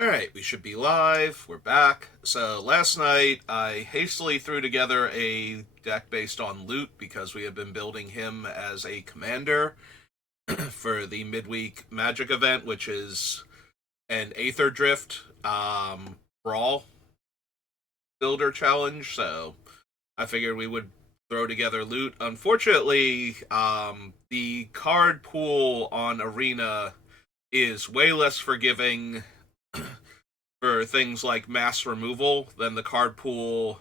Alright, we should be live. We're back. So, last night I hastily threw together a deck based on loot because we have been building him as a commander for the Midweek Magic event, which is an Aetherdrift Brawl builder challenge. So, I figured we would throw together loot. Unfortunately, the card pool on Arena is way less forgiving for things like mass removal than the card pool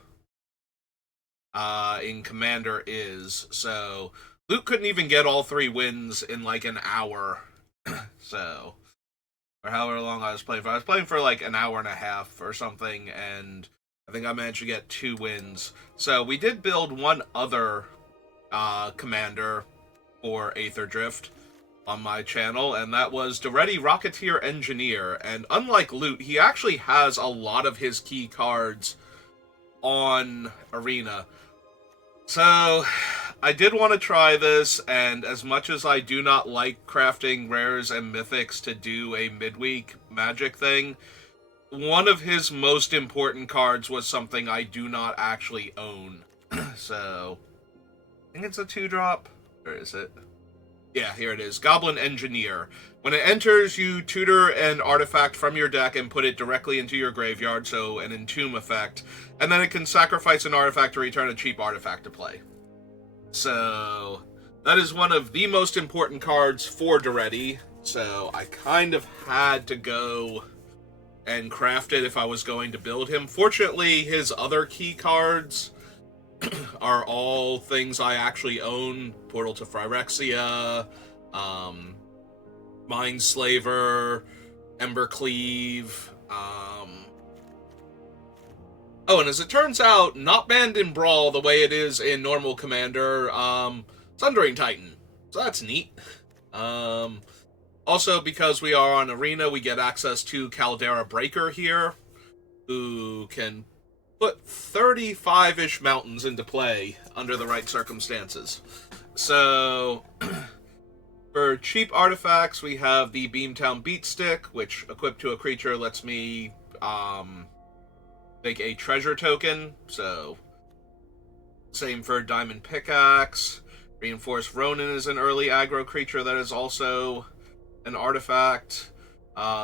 in Commander is. So Luke couldn't even get all 3 wins in like an hour. So, or however long I was playing for. I was playing for like an hour and a half or something, and I think I managed to get 2 wins. So we did build one other commander for Aetherdrift on my channel, and that was Daretti Rocketeer Engineer. And unlike Loot, he actually has a lot of his key cards on Arena. So, I did want to try this, and as much as I do not like crafting rares and mythics to do a midweek magic thing, one of his most important cards was something I do not actually own. So, I think it's a 2-drop. Where is it? Yeah, here it is. Goblin Engineer. When it enters, you tutor an artifact from your deck and put it directly into your graveyard, so an entomb effect. And then it can sacrifice an artifact to return a cheap artifact to play. So, that is one of the most important cards for Daretti. So, I kind of had to go and craft it if I was going to build him. Fortunately, his other key cards are all things I actually own. Portal to Phyrexia, Mindslaver, Embercleave. Oh, and as it turns out, not banned in Brawl the way it is in normal Commander, Sundering Titan. So that's neat. Also, because we are on Arena, we get access to Caldera Breaker here, who can put 35-ish mountains into play under the right circumstances. So, for cheap artifacts, we have the Beamtown Beatstick, which, equipped to a creature, lets me make a treasure token. So, same for Diamond Pickaxe. Reinforced Ronin is an early aggro creature that is also an artifact.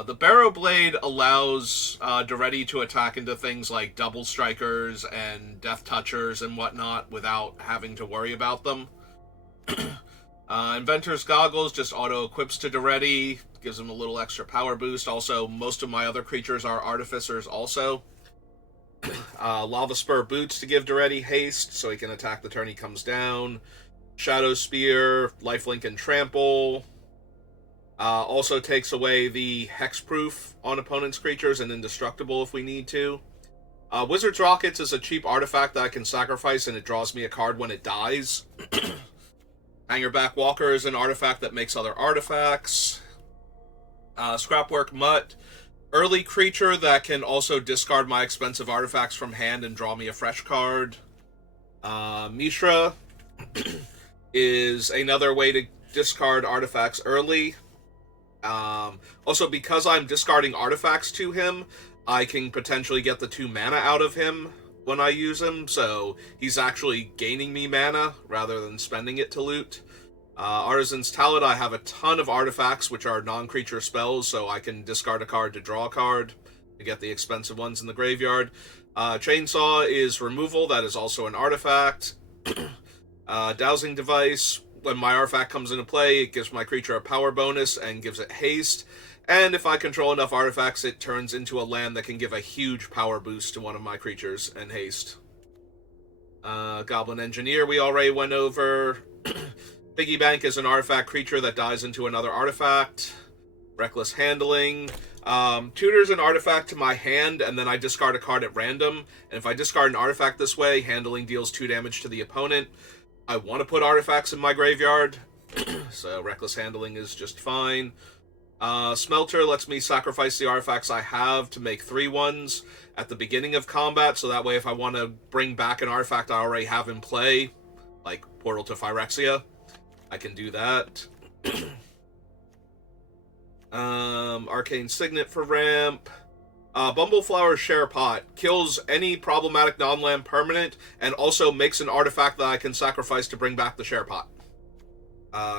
The Barrow Blade allows Daretti to attack into things like Double Strikers and Death Touchers and whatnot without having to worry about them. Inventor's Goggles just auto-equips to Daretti, gives him a little extra power boost. Also, most of my other creatures are Artificers also. Lava Spur Boots to give Daretti haste, so he can attack the turn he comes down. Shadow Spear, Lifelink and Trample. Also takes away the hexproof on opponent's creatures and indestructible if we need to. Wizard's Rockets is a cheap artifact that I can sacrifice and it draws me a card when it dies. Hangerback Walker is an artifact that makes other artifacts. Scrapwork Mutt, early creature that can also discard my expensive artifacts from hand and draw me a fresh card. Mishra is another way to discard artifacts early. Also, because I'm discarding artifacts to him, I can potentially get the 2 mana out of him when I use him, so he's actually gaining me mana rather than spending it to loot. Artisan's Talent, I have a ton of artifacts which are non-creature spells, so I can discard a card to draw a card to get the expensive ones in the graveyard. Chainsaw is removal, that is also an artifact. Dowsing Device, when my artifact comes into play, it gives my creature a power bonus and gives it haste. And if I control enough artifacts, it turns into a land that can give a huge power boost to one of my creatures and haste. Goblin Engineer we already went over. Piggy Bank is an artifact creature that dies into another artifact. Reckless Handling. Tutor's an artifact to my hand, and then I discard a card at random. And if I discard an artifact this way, Handling deals 2 damage to the opponent. I want to put artifacts in my graveyard, so Reckless Handling is just fine. Smelter lets me sacrifice the artifacts I have to make 3/1s at the beginning of combat, so that way if I want to bring back an artifact I already have in play, like Portal to Phyrexia, I can do that. Arcane Signet for ramp. Bumbleflower Share Pot kills any problematic non-land permanent and also makes an artifact that I can sacrifice to bring back the Share Pot.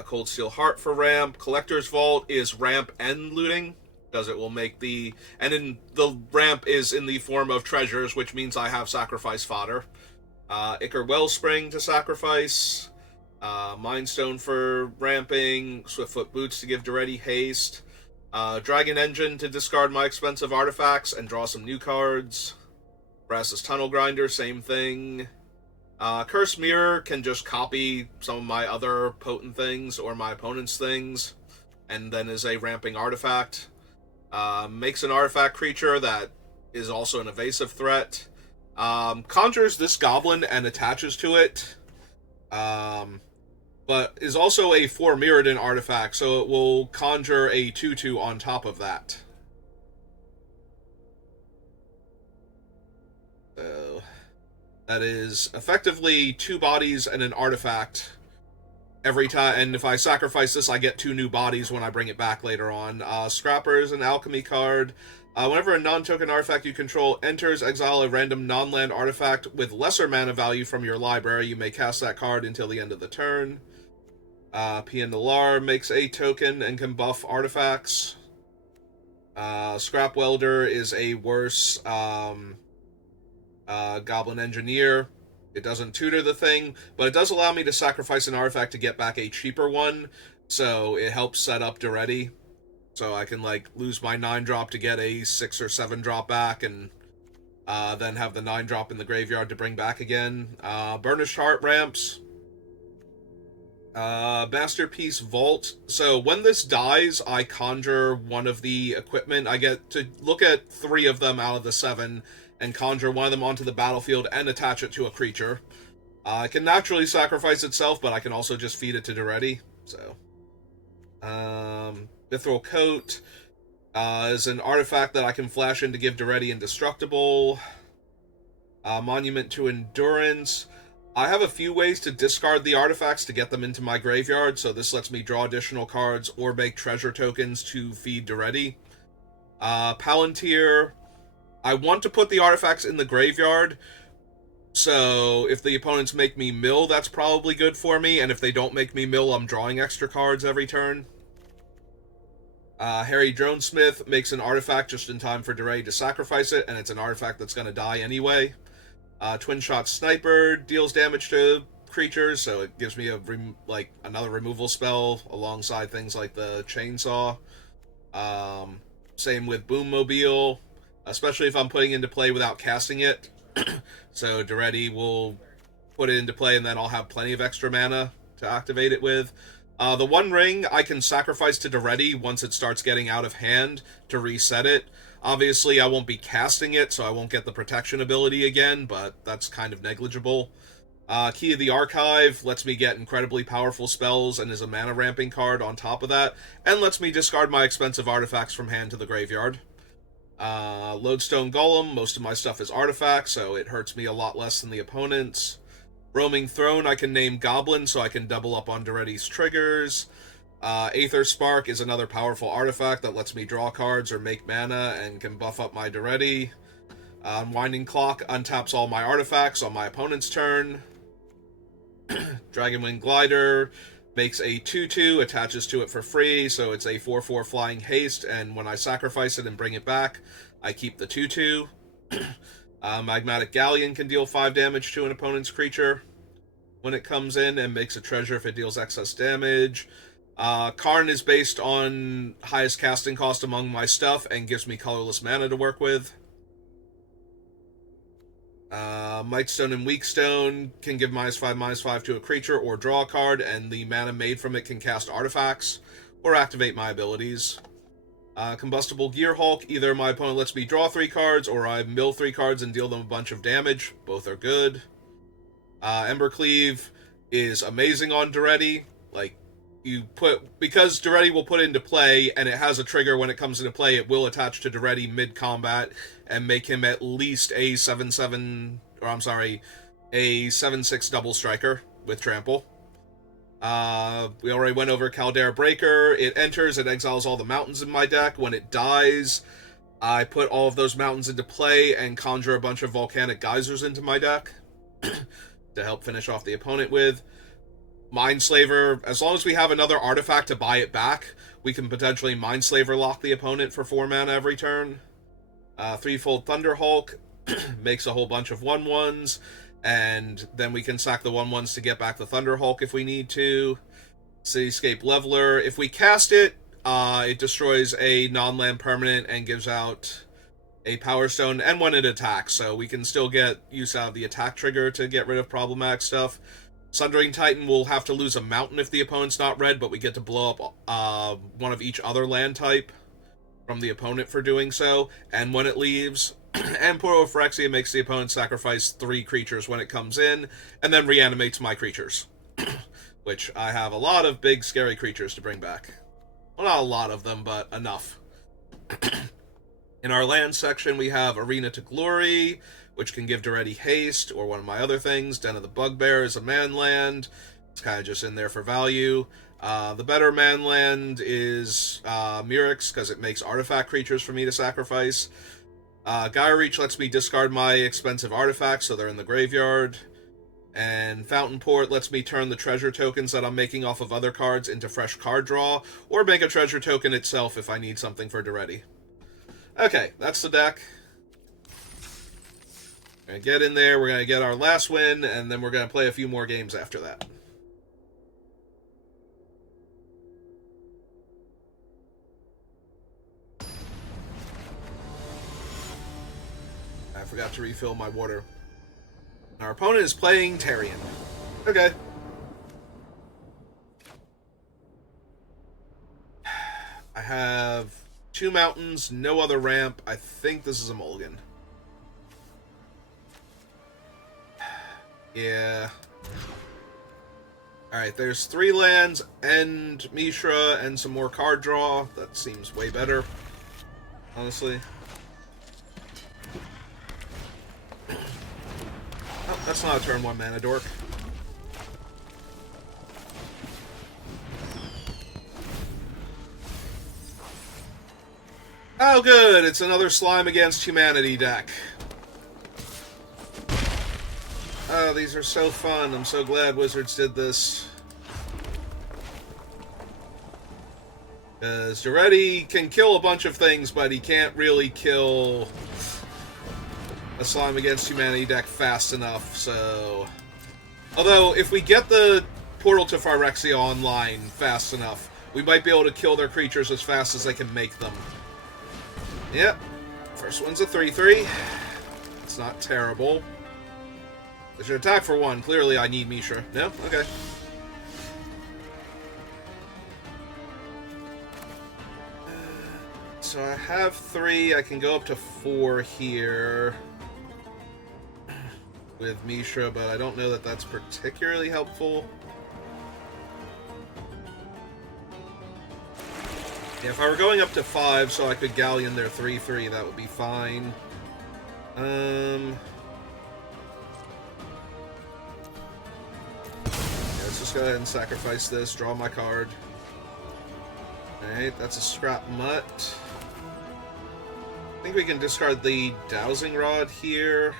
Cold Steel Heart for ramp. Collector's Vault is ramp and looting, because it will make the... And in the ramp is in the form of treasures, which means I have sacrifice fodder. Ichor Wellspring to sacrifice. Mind Stone for ramping. Swiftfoot Boots to give Daretti haste. Dragon Engine to discard my expensive artifacts and draw some new cards. Brass's Tunnel Grinder, same thing. Curse Mirror can just copy some of my other potent things or my opponent's things, and then is a ramping artifact. Makes an artifact creature that is also an evasive threat. Conjures this goblin and attaches to it. But is also a 4 Mirrodin artifact, so it will conjure a 2/2 on top of that. So that is effectively 2 bodies and an artifact every time, and if I sacrifice this, I get 2 new bodies when I bring it back later on. Scrapper is an alchemy card. Whenever a non-token artifact you control enters, exile a random non-land artifact with lesser mana value from your library. You may cast that card until the end of the turn. Pien Nalar makes a token and can buff artifacts. Scrap Welder is a worse Goblin Engineer. It doesn't tutor the thing, but it does allow me to sacrifice an artifact to get back a cheaper one, so it helps set up Daretti. So I can, like, lose my 9-drop to get a 6 or 7-drop back, and then have the 9-drop in the graveyard to bring back again. Burnished Heart ramps. Masterpiece Vault. So when this dies, I conjure one of the equipment. I get to look at 3 of them out of the 7 and conjure one of them onto the battlefield and attach it to a creature. It can naturally sacrifice itself, but I can also just feed it to Daretti. So, Mithril Coat is an artifact that I can flash in to give Daretti indestructible. Monument to Endurance. I have a few ways to discard the artifacts to get them into my graveyard, so this lets me draw additional cards or make treasure tokens to feed Daretti. Palantir. I want to put the artifacts in the graveyard, so if the opponents make me mill, that's probably good for me, and if they don't make me mill, I'm drawing extra cards every turn. Harry Dronesmith makes an artifact just in time for Daretti to sacrifice it, and it's an artifact that's going to die anyway. Twin Shot Sniper deals damage to creatures, so it gives me another removal spell alongside things like the Chainsaw. Same with Boom Mobile, especially if I'm putting into play without casting it. So Daretti will put it into play, and then I'll have plenty of extra mana to activate it with. The One Ring I can sacrifice to Daretti once it starts getting out of hand to reset it. Obviously, I won't be casting it, so I won't get the protection ability again, but that's kind of negligible. Key of the Archive lets me get incredibly powerful spells and is a mana ramping card on top of that, and lets me discard my expensive artifacts from hand to the graveyard. Lodestone Golem, most of my stuff is artifacts, so it hurts me a lot less than the opponents. Roaming Throne, I can name Goblin, so I can double up on Daretti's triggers. Aether Spark is another powerful artifact that lets me draw cards or make mana and can buff up my Daretti. Winding Clock untaps all my artifacts on my opponent's turn. Dragonwing Glider makes a 2/2, attaches to it for free, so it's a 4/4 flying haste, and when I sacrifice it and bring it back, I keep the 2/2. Magmatic Galleon can deal 5 damage to an opponent's creature when it comes in, and makes a treasure if it deals excess damage. Karn is based on highest casting cost among my stuff and gives me colorless mana to work with. Mightstone and Weakstone can give -5/-5 to a creature or draw a card, and the mana made from it can cast artifacts or activate my abilities. Combustible Gearhulk, either my opponent lets me draw 3 cards or I mill 3 cards and deal them a bunch of damage. Both are good. Embercleave is amazing on Daretti. Because Daretti will put into play, and it has a trigger when it comes into play, it will attach to Daretti mid-combat and make him at least a 7/6 double striker with trample. We already went over Caldera Breaker. It enters, it exiles all the mountains in my deck. When it dies, I put all of those mountains into play and conjure a bunch of volcanic geysers into my deck to help finish off the opponent with. Mindslaver, as long as we have another artifact to buy it back, we can potentially Mindslaver lock the opponent for 4 mana every turn. Threefold Thunderhulk makes a whole bunch of 1/1s, and then we can sack the 1/1s to get back the Thunderhulk if we need to. Cityscape Leveler, if we cast it, it destroys a non-land permanent and gives out a Power Stone, and when it attacks, so we can still get use out of the attack trigger to get rid of problematic stuff. Sundering Titan will have to lose a mountain if the opponent's not red, but we get to blow up one of each other land type from the opponent for doing so, and when it leaves. And Portal of Phyrexia makes the opponent sacrifice 3 creatures when it comes in, and then reanimates my creatures. Which I have a lot of big, scary creatures to bring back. Well, not a lot of them, but enough. In our land section, we have Arena to Glory, which can give Daretti haste, or one of my other things. Den of the Bugbear is a man land. It's kind of just in there for value. The better man land is Mirix, because it makes artifact creatures for me to sacrifice. Gaia Reach lets me discard my expensive artifacts, so they're in the graveyard. And Fountain Port lets me turn the treasure tokens that I'm making off of other cards into fresh card draw, or make a treasure token itself if I need something for Daretti. Okay, that's the deck. We're going to get in there, we're going to get our last win, and then we're going to play a few more games after that. I forgot to refill my water. Our opponent is playing Tarion. Okay. I have 2 mountains, no other ramp. I think this is a mulligan. Yeah. Alright, there's 3 lands and Mishra and some more card draw. That seems way better, honestly. Oh, that's not a turn 1 mana dork. Oh good, it's another Slime Against Humanity deck. Oh, these are so fun. I'm so glad Wizards did this. Because Daretti can kill a bunch of things, but he can't really kill a Slime Against Humanity deck fast enough, so... Although, if we get the Portal to Phyrexia online fast enough, we might be able to kill their creatures as fast as they can make them. Yep. First one's a 3/3. It's not terrible. They should attack for 1. Clearly I need Mishra. No? Okay. So I have 3. I can go up to 4 here with Mishra, but I don't know that that's particularly helpful. Yeah, if I were going up to 5 so I could Galleon their 3/3, that would be fine. Yeah, let's just go ahead and sacrifice this, draw my card. Alright, that's a Scrap Mutt. I think we can discard the Dowsing Rod here.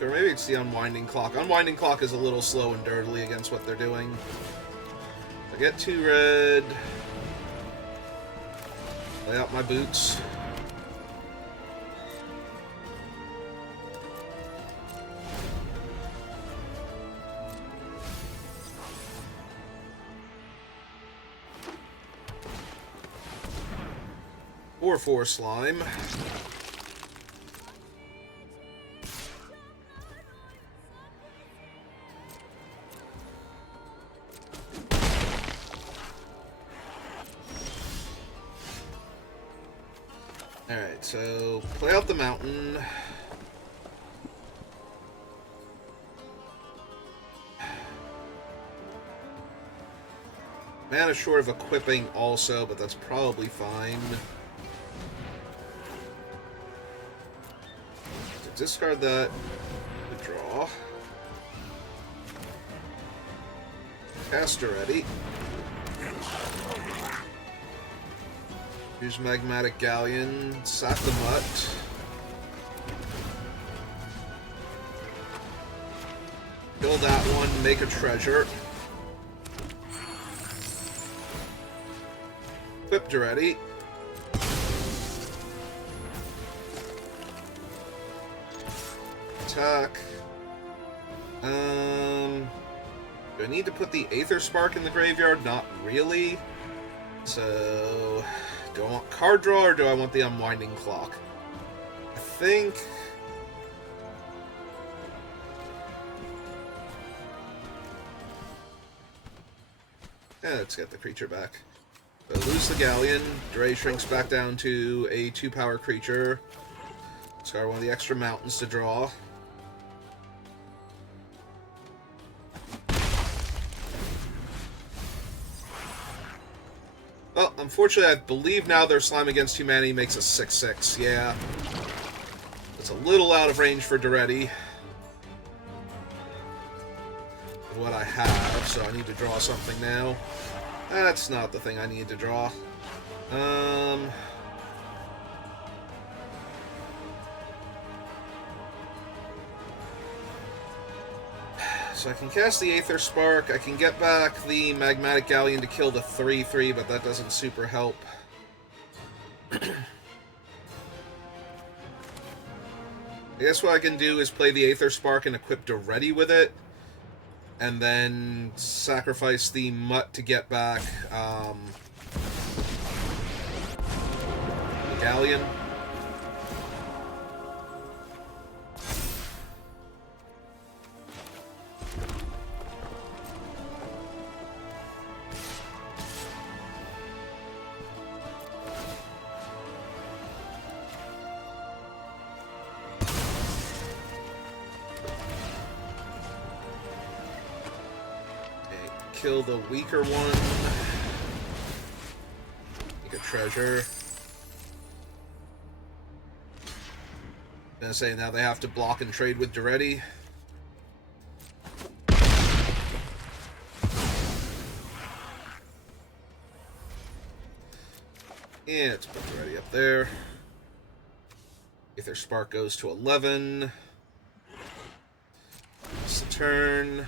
Or maybe it's the Unwinding Clock. Unwinding Clock is a little slow and dirtily against what they're doing. I get 2 red. Lay out my boots. Or 4 slime. Alright, so play out the mountain. Mana short of equipping also, but that's probably fine. So discard that. Draw. Cast Daretti. Use Magmatic Galleon. Sack the Mutt. Kill that one, make a treasure. Equip Daretti. Attack. Do I need to put the Aether Spark in the graveyard? Not really. So, do I want card draw or do I want the Unwinding Clock? I think... yeah, let's get the creature back. So lose the Galleon. Daretti shrinks back down to a 2-power creature. Discard one of the extra mountains to draw. Well, unfortunately, I believe now their Slime Against Humanity makes a 6/6. Yeah. It's a little out of range for Daretti. What I have, so I need to draw something now. That's not the thing I need to draw. So I can cast the Aether Spark, I can get back the Magmatic Galleon to kill the 3/3, but that doesn't super help. I guess what I can do is play the Aether Spark and equip Daretti with it, and then sacrifice the Mutt to get back the Galleon. Kill the weaker one. Make a treasure. Gonna say now they have to block and trade with Daretti. Yeah, let's put Daretti up there. Aether Spark goes to 11. It's the turn.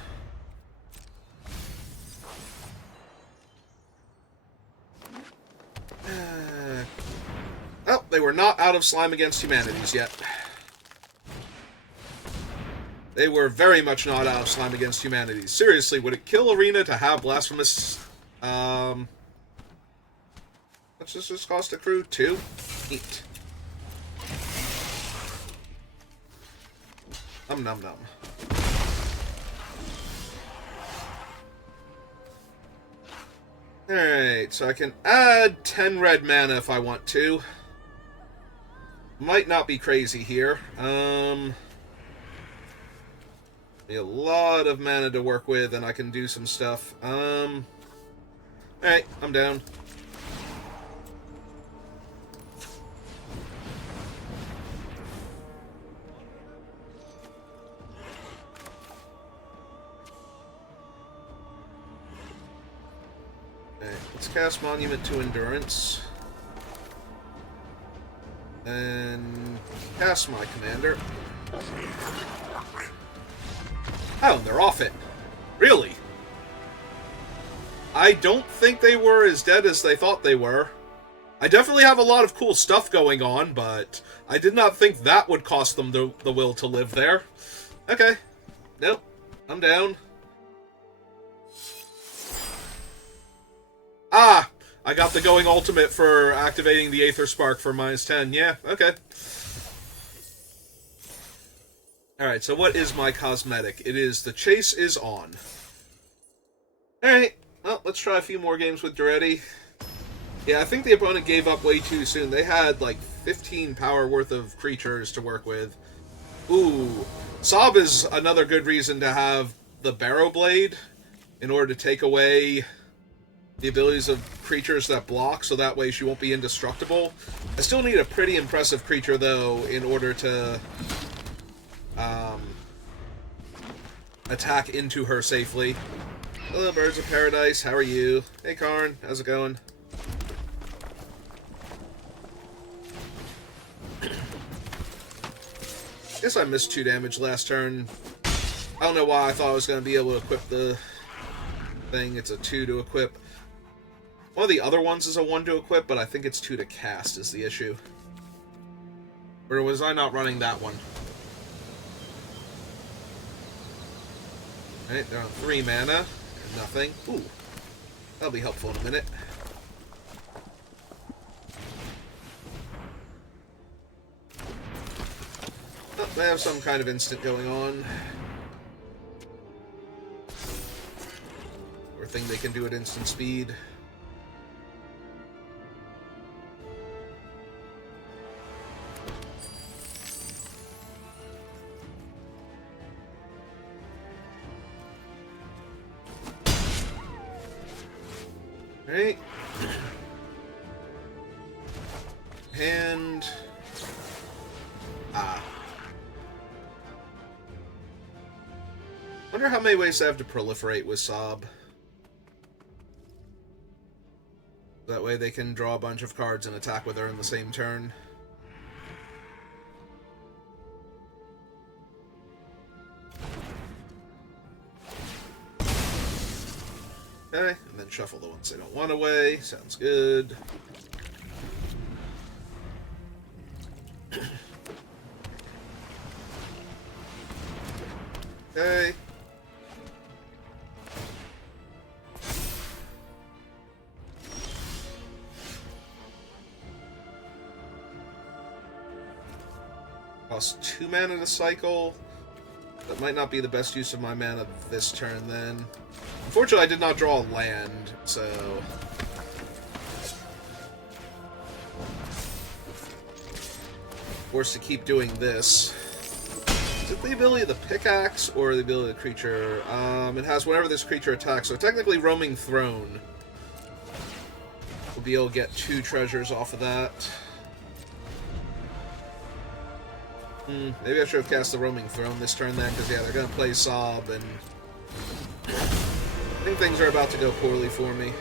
Oh, they were not out of Slime Against Humanities yet. They were very much not out of Slime Against Humanities. Seriously, would it kill Arena to have Blasphemous... what's this just cost a crew? 2? Neat. Num num num. Alright, so I can add 10 red mana if I want to. Might not be crazy here. Need a lot of mana to work with, and I can do some stuff. Alright, I'm down. Alright, let's cast Monument to Endurance. And cast my commander. Oh, they're off it. Really? I don't think they were as dead as they thought they were. I definitely have a lot of cool stuff going on, but I did not think that would cost them the will to live there. Okay. Nope. I'm down. Ah! I got the going ultimate for activating the Aether Spark for -10. Yeah, okay. Alright, so what is my cosmetic? It is the chase is on. Alright, well, let's try a few more games with Daretti. Yeah, I think the opponent gave up way too soon. They had, like, 15 power worth of creatures to work with. Ooh. Sob is another good reason to have the Barrow Blade in order to take away the abilities of creatures that block, so that way she won't be indestructible. I still need a pretty impressive creature, though, in order to attack into her safely. Hello, birds of paradise. How are you? Hey, Karn. How's it going? Guess I missed 2 damage last turn. I don't know why I thought I was going to be able to equip the thing. It's a 2 to equip. One of the other ones is a 1 to equip, but I think it's 2 to cast is the issue. Or was I not running that one? Alright, they're on 3 mana. And nothing. Ooh. That'll be helpful in a minute. Oh, they have some kind of instant going on. Or thing they can do at instant speed. Right. And... Wonder how many ways I have to proliferate with Sob. That way they can draw a bunch of cards and attack with her in the same turn. Okay, and then shuffle the ones they don't want away. Sounds good. Okay. Cost 2 mana to cycle. That might not be the best use of my mana this turn, then. Unfortunately, I did not draw a land, so... Forced to keep doing this. Is it the ability of the pickaxe, or the ability of the creature? It has whenever this creature attacks, so technically Roaming Throne. We'll be able to get 2 treasures off of that. Maybe I should have cast the Roaming Throne this turn then, because yeah, they're going to play Sob, and I think things are about to go poorly for me.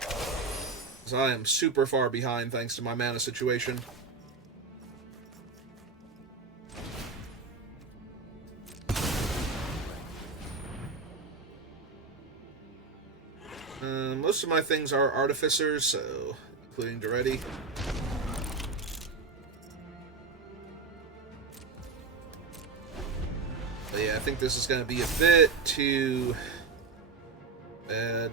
Because I am super far behind thanks to my mana situation. Most of my things are Artificers, so including Daretti. But yeah, I think this is going to be a bit too bad.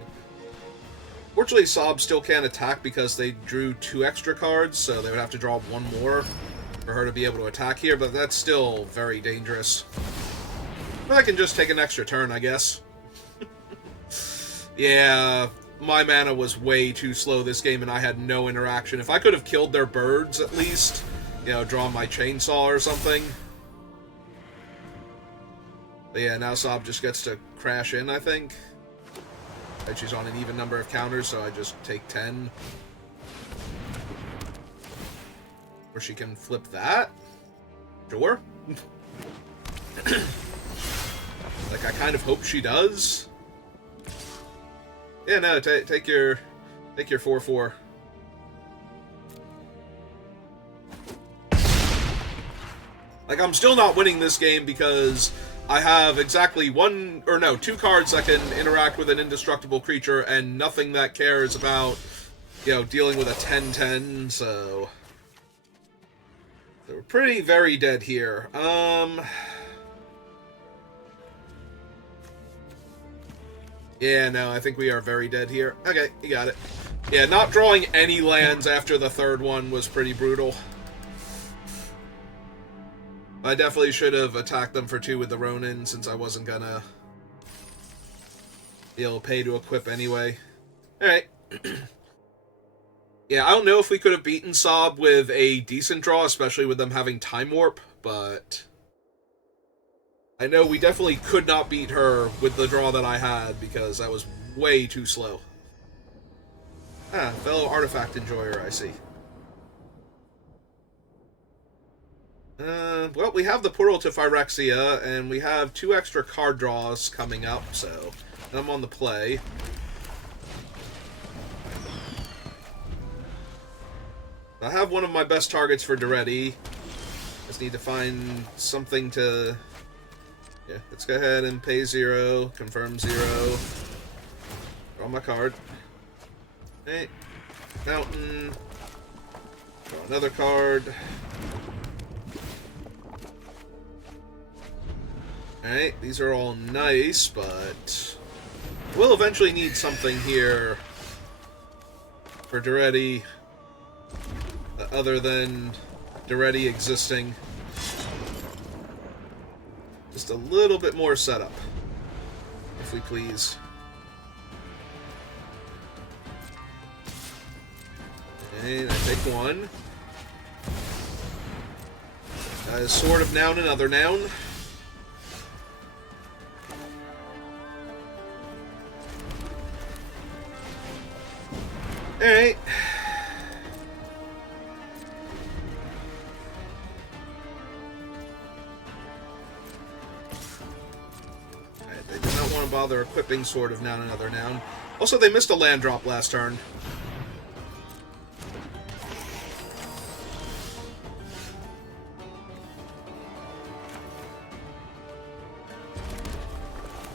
Fortunately, Sob still can't attack because they drew 2 extra cards, so they would have to draw 1 more for her to be able to attack here, but that's still very dangerous. But I can just take an extra turn, I guess. Yeah, my mana was way too slow this game, and I had no interaction. If I could have killed their birds, at least, you know, drawn my chainsaw or something. But yeah, now Sob just gets to crash in, I think. And she's on an even number of counters, so I just take 10. Or she can flip that. Sure. Like, I kind of hope she does. Yeah, no, take your 4/4. Like, I'm still not winning this game because I have exactly 2 cards that can interact with an indestructible creature and nothing that cares about, you know, dealing with a 10/10, so... We're pretty very dead here. Yeah, no, I think we are very dead here. Okay, you got it. Yeah, not drawing any lands after the 3rd one was pretty brutal. I definitely should have attacked them for 2 with the Ronin, since I wasn't gonna be able to pay to equip anyway. Alright. Yeah, I don't know if we could have beaten Sob with a decent draw, especially with them having Time Warp, but I know we definitely could not beat her with the draw that I had, because that was way too slow. Ah, fellow artifact enjoyer, I see. Well, we have the portal to Phyrexia, and we have 2 extra card draws coming up, so I'm on the play. I have one of my best targets for Daretti. Just need to find something to... Yeah, let's go ahead and pay 0, confirm 0. Draw my card. Okay. Mountain. Draw another card. Alright, these are all nice, but we'll eventually need something here for Daretti other than Daretti existing. Just a little bit more setup, if we please. And I take 1. Sword of Noun, another noun. Alright. They do not want to bother equipping Sword of Noun, another noun. Also, they missed a land drop last turn.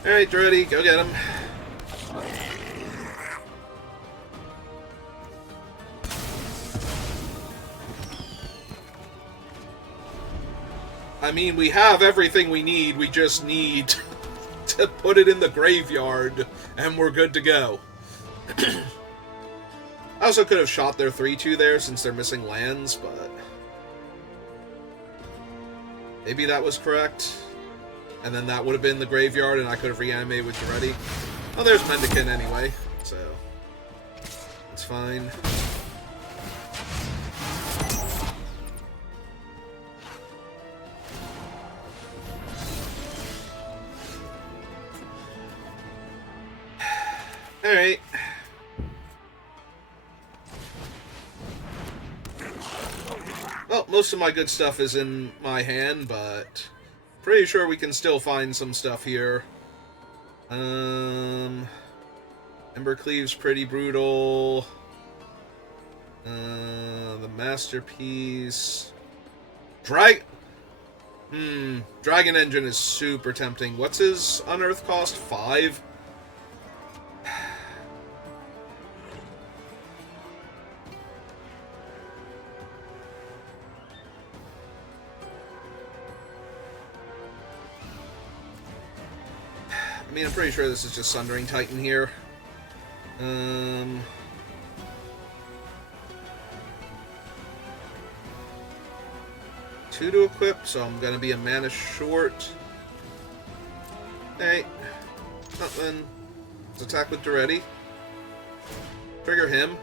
Alright, Daretti, go get him. I mean, we have everything we need, we just need to put it in the graveyard, and we're good to go. I also could have shot their 3-2 there, since they're missing lands, but... maybe that was correct. And then that would have been the graveyard, and I could have reanimated with Daretti. Oh, there's Mendicant anyway, so... it's fine. Alright. Well, most of my good stuff is in my hand, but pretty sure we can still find some stuff here. Embercleave's pretty brutal. The Masterpiece. Dragon Engine is super tempting. What's his unearth cost? 5? I mean, I'm pretty sure this is just Sundering Titan here. 2 to equip, so I'm gonna be a mana short. Hey, nothing. Let's attack with Daretti. Trigger him.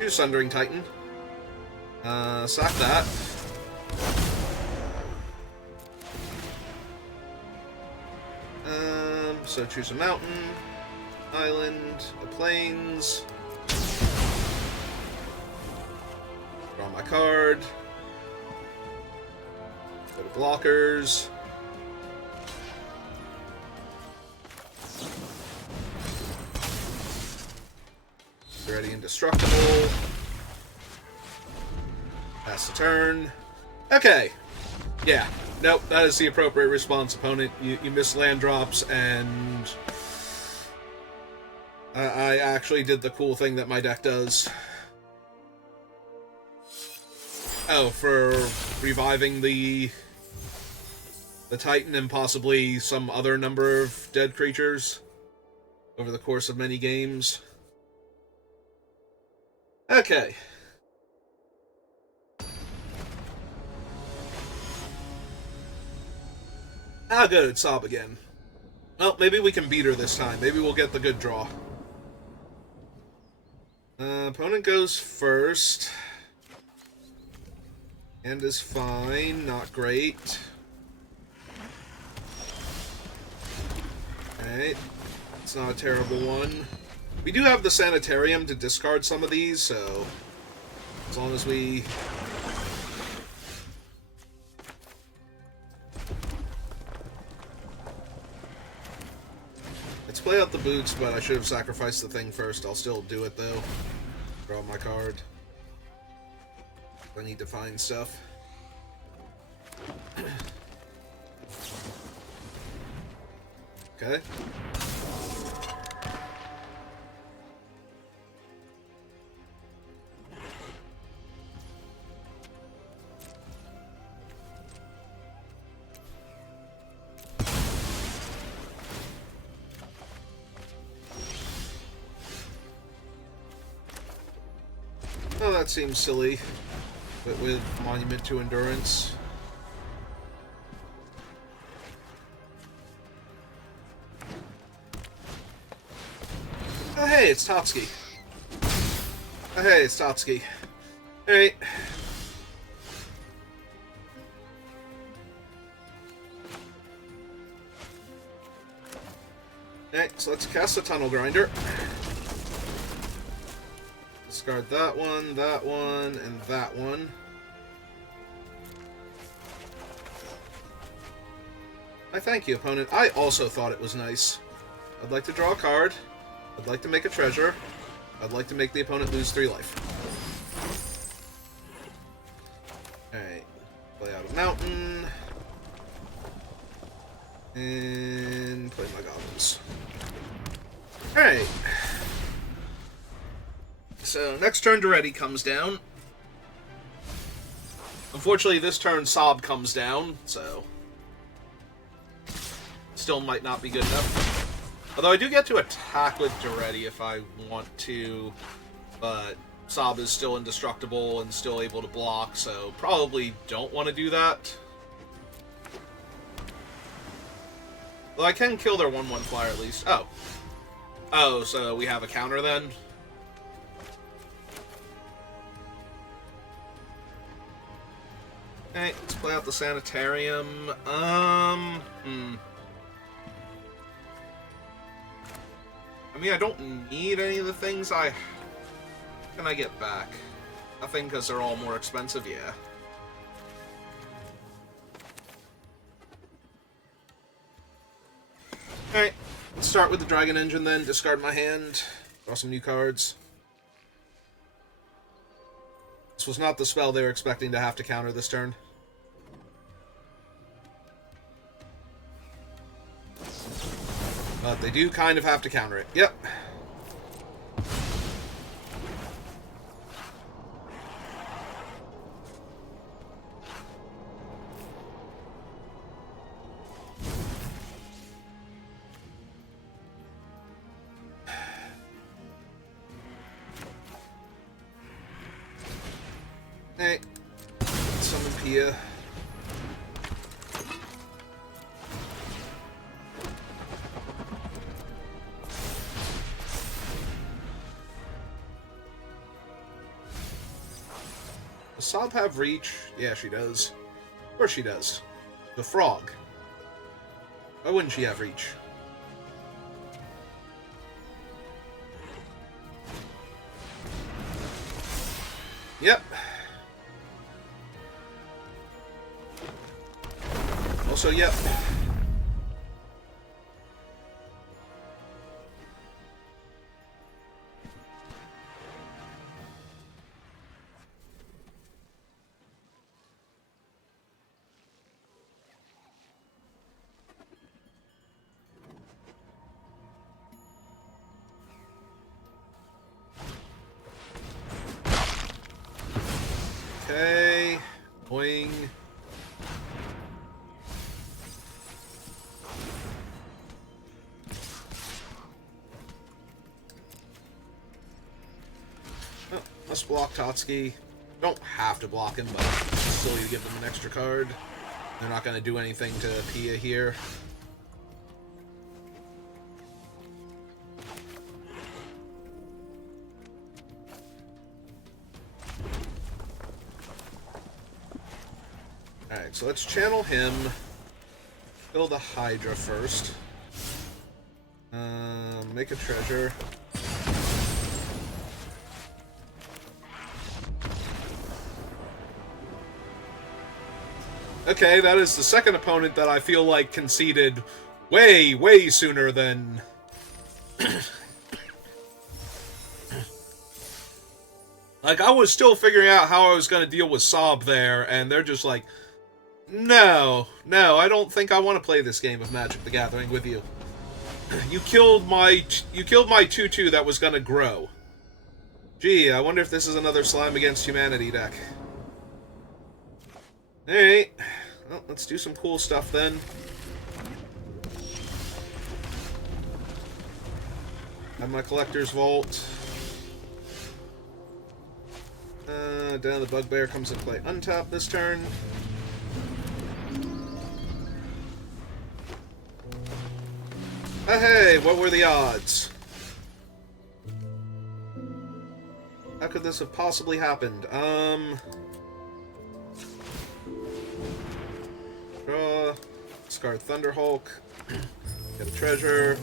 Do Sundering Titan. Sack that. So choose a mountain, island, the plains. Draw my card. Go to blockers. Already indestructible. Pass the turn. Okay. Yeah. Nope, that is the appropriate response, opponent. You miss land drops, and I actually did the cool thing that my deck does. Oh, for reviving the Titan and possibly some other number of dead creatures over the course of many games. Okay. Ah, good, it's Sob again. Well, maybe we can beat her this time. Maybe we'll get the good draw. Opponent goes first. Hand is fine, not great. Alright, it's not a terrible one. We do have the Sanitarium to discard some of these, so as long as we let's play out the boots, but I should have sacrificed the thing first. I'll still do it, though. Draw my card. I need to find stuff. Okay. Oh, that seems silly, but with Monument to Endurance. Oh, hey, it's Totski. Oh, hey, it's Totski. Hey. Alright, so let's cast a Tunnel Grinder. Discard that one, and that one. I thank you, opponent. I also thought it was nice. I'd like to draw a card. I'd like to make a treasure. I'd like to make the opponent lose 3 life. Alright. Play out a mountain. And play my goblins. Alright. So, next turn, Daretti comes down. Unfortunately, this turn, Sob comes down, so... Still might not be good enough. Although I do get to attack with Daretti if I want to, but Sob is still indestructible and still able to block, so probably don't want to do that. Well, I can kill their 1/1 flyer at least. Oh. Oh, so we have a counter then? Okay, let's play out the Sanitarium. I mean, I don't need any of the things Can I get back? Nothing, because they're all more expensive, yeah. Alright, let's start with the Dragon Engine then. Discard my hand. Draw some new cards. This was not the spell they were expecting to have to counter this turn. But they do kind of have to counter it. Yep. Hey. Summon Pia. Does Sob have reach? Yeah, she does. Of course she does. The frog. Why wouldn't she have reach? Yep. Also, yep. Okay. Boing. Oh, let's block Totski. Don't have to block him, but still you give them an extra card. They're not going to do anything to Pia here. Alright, so let's channel him. Kill the Hydra first. Make a treasure. Okay, that is the second opponent that I feel like conceded way, way sooner than Like, I was still figuring out how I was going to deal with Sob there, and they're just like, no, I don't think I want to play this game of Magic the Gathering with you. You killed my 2/2 that was going to grow. Gee, I wonder if this is another Slime Against Humanity deck. Alright, well, let's do some cool stuff then. Have my Collector's Vault. Down the Bugbear comes into play untap this turn. Hey, what were the odds? How could this have possibly happened? Draw, discard Thunderhulk, get a treasure,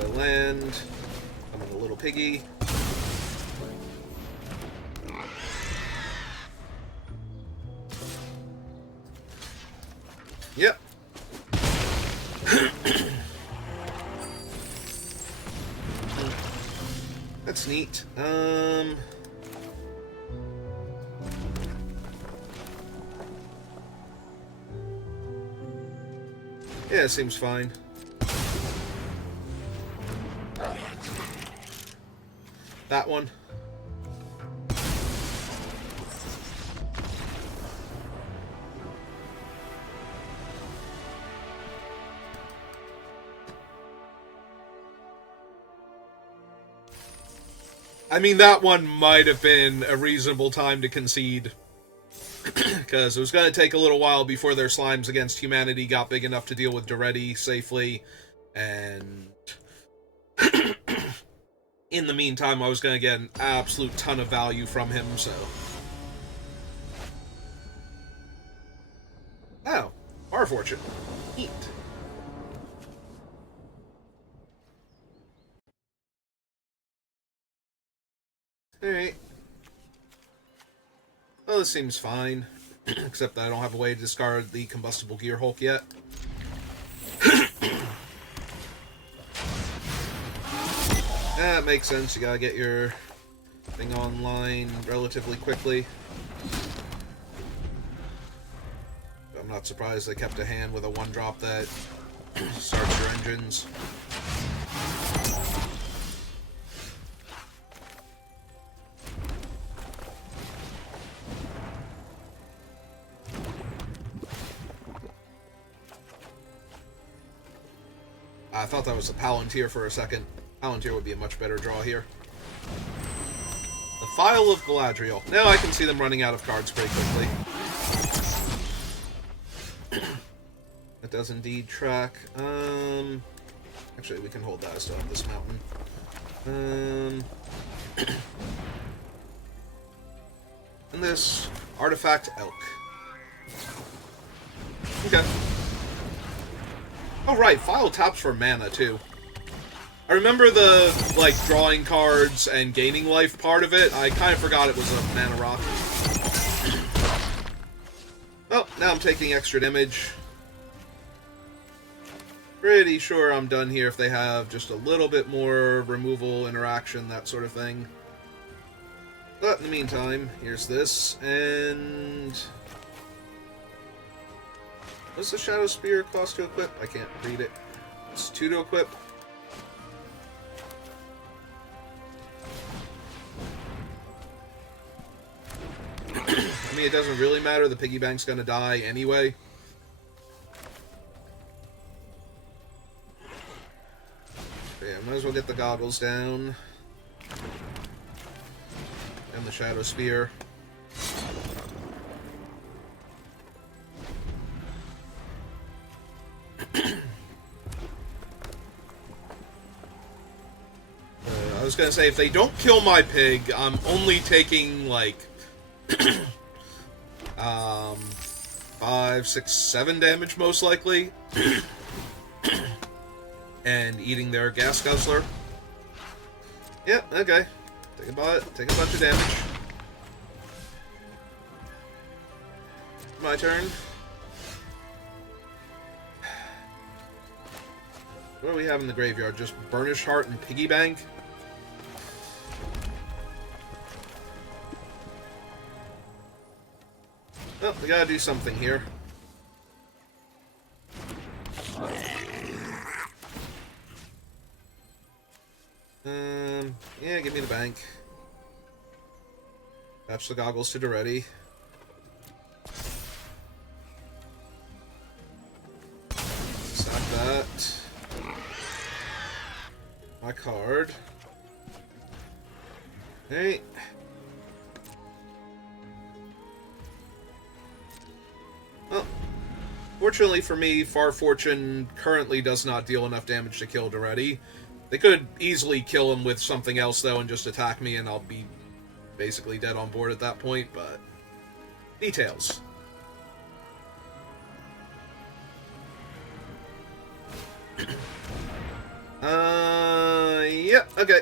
a land, I'm a little piggy. Yep. That's neat. Yeah, it seems fine. That one. I mean, that one might have been a reasonable time to concede. Because it was going to take a little while before their Slimes Against Humanity got big enough to deal with Daretti safely. And in the meantime, I was going to get an absolute ton of value from him, so... Oh, Bar Fortune. Neat. Alright. Well, this seems fine. Except that I don't have a way to discard the Combustible Gear Hulk yet. That makes sense. You gotta get your thing online relatively quickly. I'm not surprised they kept a hand with a 1-drop that starts your engines. I thought that was a Palantir for a second. Palantir would be a much better draw here. The Phial of Galadriel. Now I can see them running out of cards pretty quickly. It does indeed track. Actually, we can hold that. I still have this mountain. And this Artifact Elk. Okay. Oh, right. File taps for mana, too. I remember the, like, drawing cards and gaining life part of it. I kind of forgot it was a mana rock. Oh, now I'm taking extra damage. Pretty sure I'm done here if they have just a little bit more removal, interaction, that sort of thing. But in the meantime, here's this, and... What's the Shadow Spear cost to equip? I can't read it. It's 2 to equip. I mean, it doesn't really matter. The piggy bank's gonna die anyway. Yeah, might as well get the goggles down. And the Shadow Spear. I was gonna say, if they don't kill my pig, I'm only taking, like, 5, 6, 7 damage, most likely. And eating their gas guzzler. Yep, okay. Take a bunch of damage. My turn. What do we have in the graveyard? Just Burnished Heart and Piggy Bank? Well, we gotta do something here. Yeah, give me the bank. Patch the goggles to Daretti. Sack that. My card. Hey. Well, fortunately for me, Far Fortune currently does not deal enough damage to kill Daretti. They could easily kill him with something else, though, and just attack me, and I'll be basically dead on board at that point, but... details. Yeah, okay.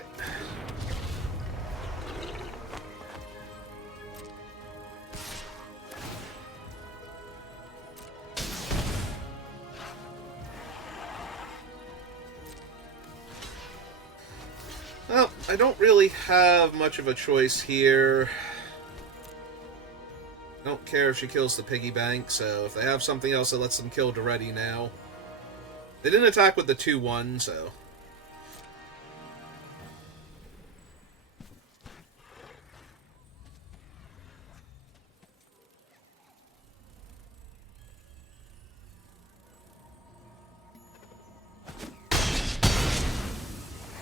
Well, I don't really have much of a choice here. Don't care if she kills the piggy bank, so if they have something else that lets them kill Daretti now. They didn't attack with the 2-1, so...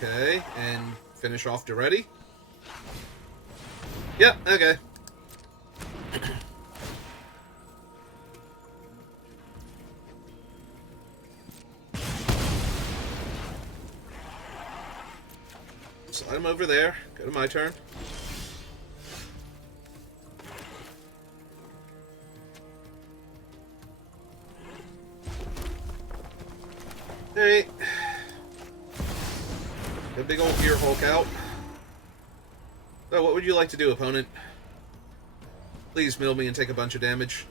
Okay, and finish off Daretti. Yep, okay. Slide him over there. Go to my turn. Alright. A big old Gear Hulk out. So, what would you like to do, opponent? Please mill me and take a bunch of damage.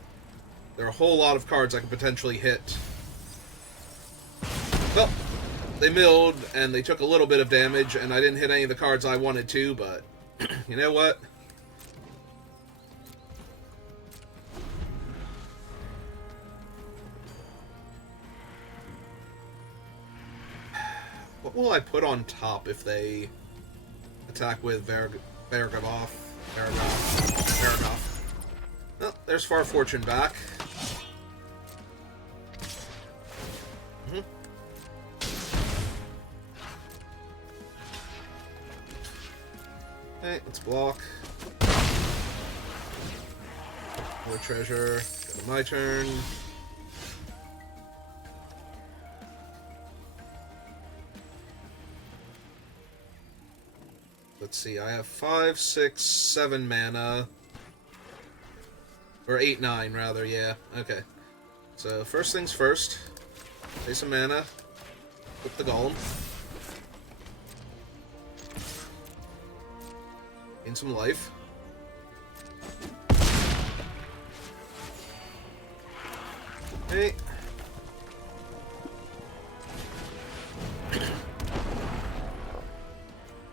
There are a whole lot of cards I could potentially hit. Well, they milled, and they took a little bit of damage, and I didn't hit any of the cards I wanted to, but... you know what? What will I put on top if they attack with Vargoth? Well, there's Far Fortune back. Okay, let's block. More treasure. Go to my turn. Let's see, I have 5, 6, 7 mana. Or 8, 9, rather, yeah. Okay. So, first things first. Pay some mana. Flip the golem. Gain some life. Okay.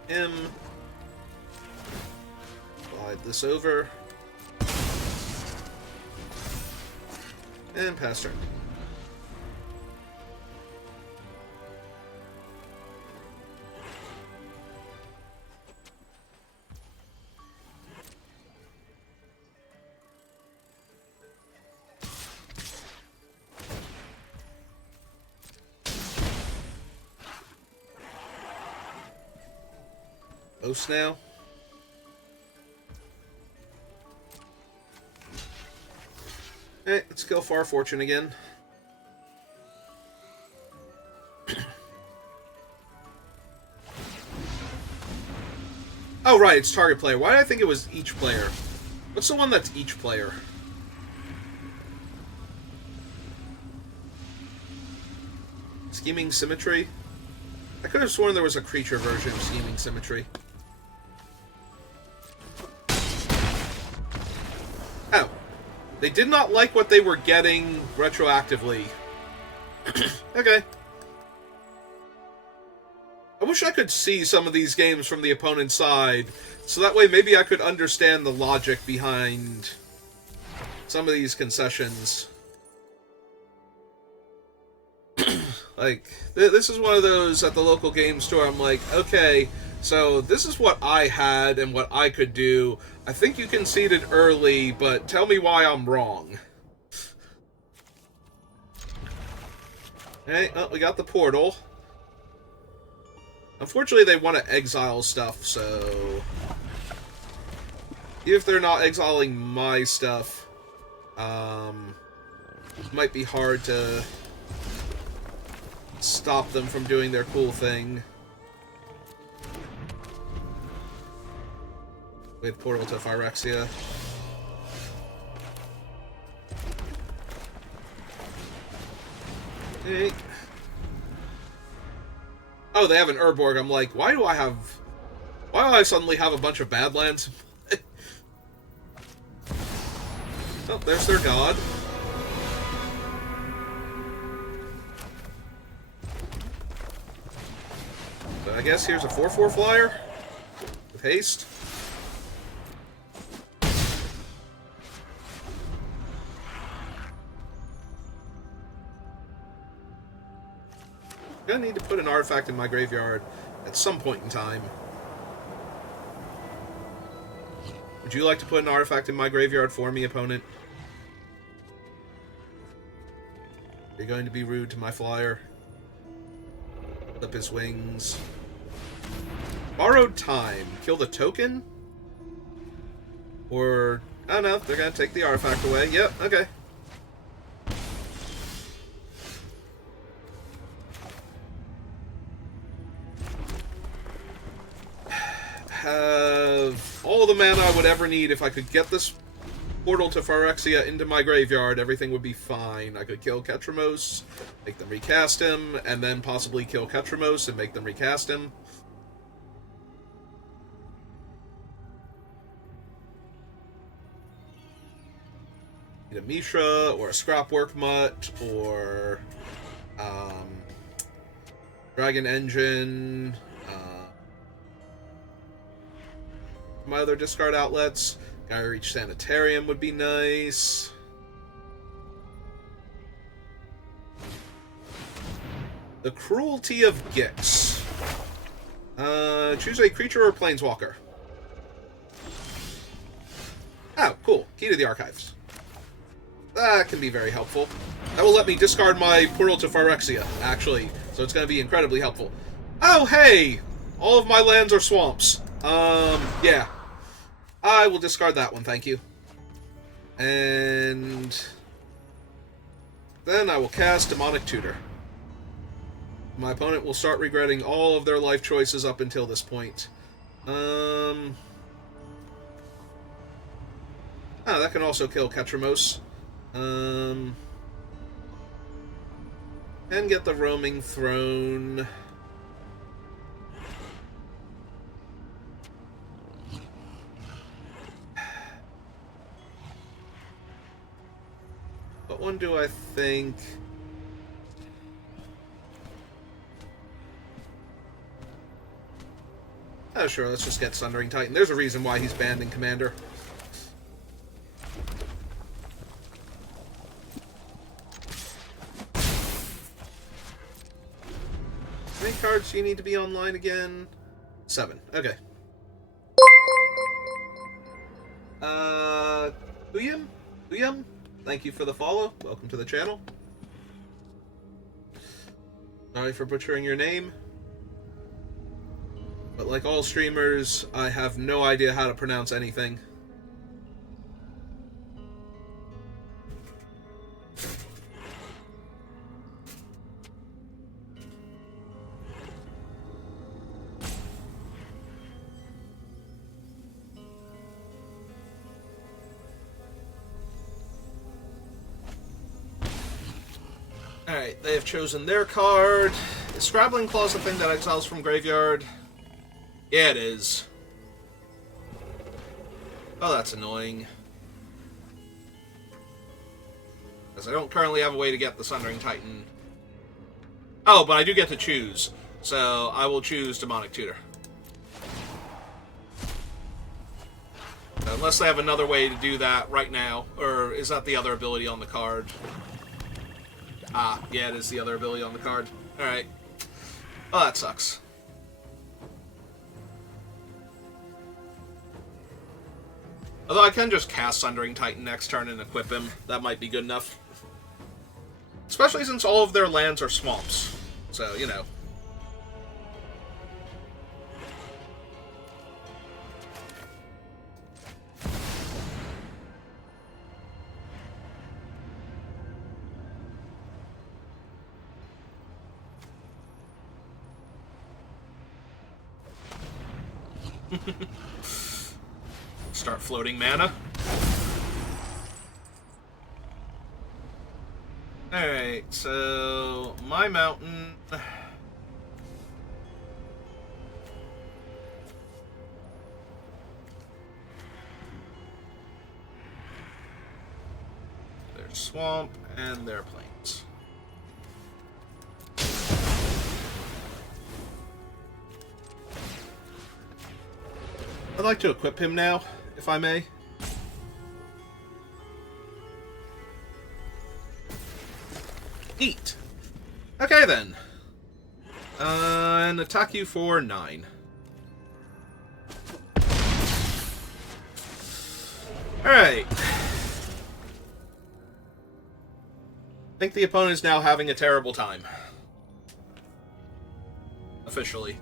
Him. Slide this over. And pass turn. Ghost now. Hey, let's kill Far Fortune again. Oh, right, it's target player. Why did I think it was each player? What's the one that's each player? Scheming Symmetry? I could have sworn there was a creature version of Scheming Symmetry. Oh. They did not like what they were getting retroactively. Okay. wish I could see some of these games from the opponent's side, so that way maybe I could understand the logic behind some of these concessions. Like, this is one of those at the local game store, I'm like, okay, so this is what I had and what I could do. I think you conceded early, but tell me why I'm wrong. Okay, oh, we got the portal. Unfortunately, they want to exile stuff, so... even if they're not exiling my stuff, it might be hard to stop them from doing their cool thing. With portal to Phyrexia. Hey. Oh, they have an Urborg. I'm like, why do I suddenly have a bunch of Badlands? Oh, there's their god. So I guess here's a 4/4 flyer with haste. I'm gonna need to put an artifact in my graveyard at some point in time. Would you like to put an artifact in my graveyard for me, opponent? You're going to be rude to my flyer. Clip his wings. Borrowed time. Kill the token? Or... oh no, they're gonna take the artifact away. Yep, okay. Have all the mana I would ever need. If I could get this portal to Phyrexia into my graveyard, everything would be fine. I could kill Ketramos, make them recast him, and then possibly kill Ketramos and make them recast him. Need a Mishra, or a Scrapwork Mutt, or Dragon Engine. My other discard outlets. Gaia Reach Sanitarium would be nice. The Cruelty of Gix. Choose a creature or planeswalker. Oh, cool. Key to the Archives. That can be very helpful. That will let me discard my portal to Phyrexia, actually. So it's going to be incredibly helpful. Oh, hey! All of my lands are swamps. Yeah. I will discard that one, thank you. And then I will cast Demonic Tutor. My opponent will start regretting all of their life choices up until this point. Oh, that can also kill Ketramos. And get the Roaming Throne. What one do I think? Oh, sure, let's just get Sundering Titan. There's a reason why he's banned in Commander. How many cards do you need to be online again? 7. Okay. Uyam? Thank you for the follow. Welcome to the channel. Sorry for butchering your name. But like all streamers, I have no idea how to pronounce anything. Alright, they have chosen their card. Is Scrabbling Claws the thing that exiles from graveyard? Yeah, it is. Oh, that's annoying. Because I don't currently have a way to get the Sundering Titan. Oh, but I do get to choose. So I will choose Demonic Tutor. Unless they have another way to do that right now. Or is that the other ability on the card? Ah, yeah, it is the other ability on the card. Alright. Oh, that sucks. Although I can just cast Sundering Titan next turn and equip him. That might be good enough. Especially since all of their lands are swamps. So, you know. Start floating mana. Alright, so my mountain. There's swamp and their plains. I'd like to equip him now, if I may. Eat. Okay, then. And attack you for 9. Alright. I think the opponent is now having a terrible time. Officially.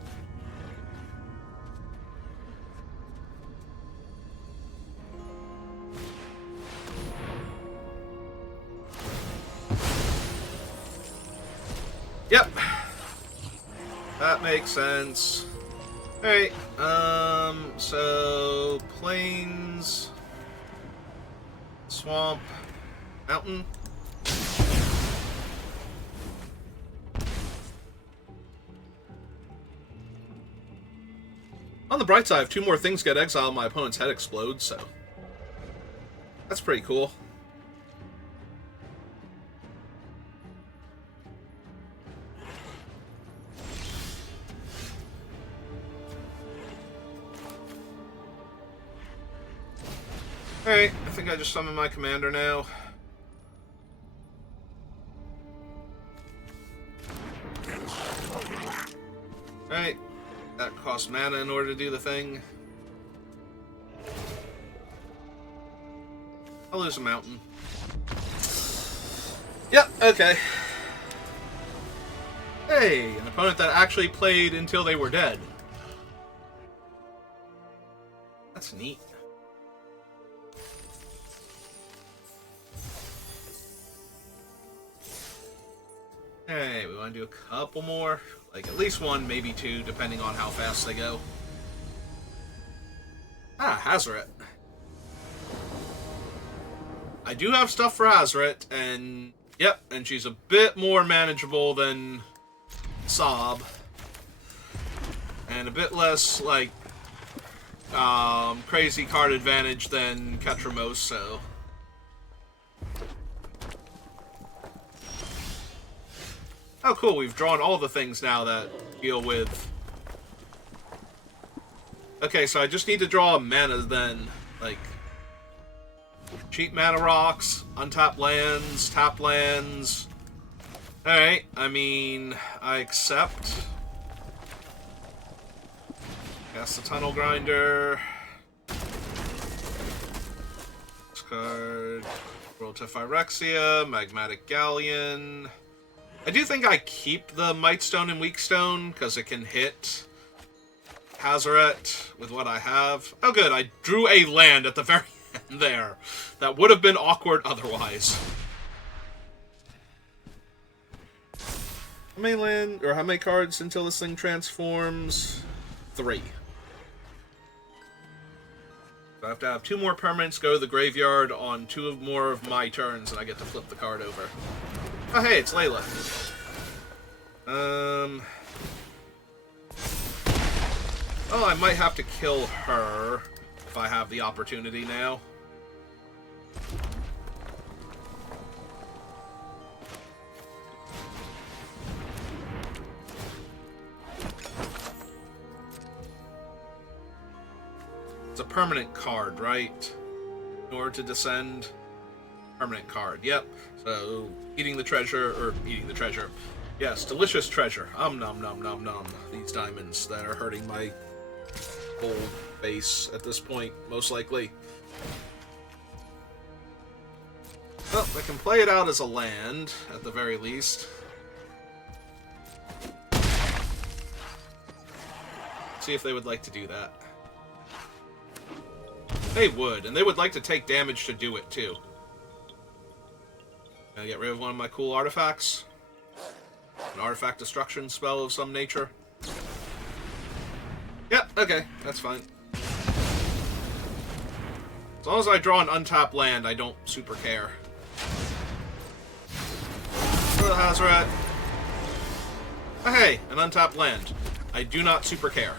Yep. That makes sense. Alright, so plains, swamp, mountain. On the bright side, if 2 more things get exiled, my opponent's head explodes, so that's pretty cool. Alright, I think I just summoned my commander now. Alright, that costs mana in order to do the thing. I'll lose a mountain. Yep, okay. Hey, an opponent that actually played until they were dead. That's neat. Hey, we want to do a couple more. Like, at least 1, maybe 2, depending on how fast they go. Ah, Hazoret. I do have stuff for Hazoret, and... Yep, and she's a bit more manageable than Sob. And a bit less, like, crazy card advantage than Ketramos, so... Oh, cool, we've drawn all the things now that deal with... Okay, so I just need to draw mana then. Like, cheap mana rocks, untapped lands, tap lands. Alright, I mean, I accept. Cast the Tunnel Grinder. Discard. Roll to Phyrexia, Magmatic Galleon. I do think I keep the Mightstone and Weakstone, because it can hit Hazoret with what I have. Oh good, I drew a land at the very end there. That would have been awkward otherwise. How many land, or how many cards until this thing transforms? 3. So I have to have 2 more permanents go to the graveyard on 2 more of my turns, and I get to flip the card over. Oh hey, it's Layla. Oh, I might have to kill her if I have the opportunity now. It's a permanent card, right? In order to descend. Permanent card, yep. So, eating the treasure. Yes, delicious treasure. Nom nom nom nom. These diamonds that are hurting my whole face at this point, most likely. Well, I can play it out as a land, at the very least. See if they would like to do that. They would, and they would like to take damage to do it, too. Can I get rid of one of my cool artifacts? An artifact destruction spell of some nature? Yep, okay, that's fine. As long as I draw an untapped land, I don't super care. Hazoret. Oh, hey, an untapped land. I do not super care.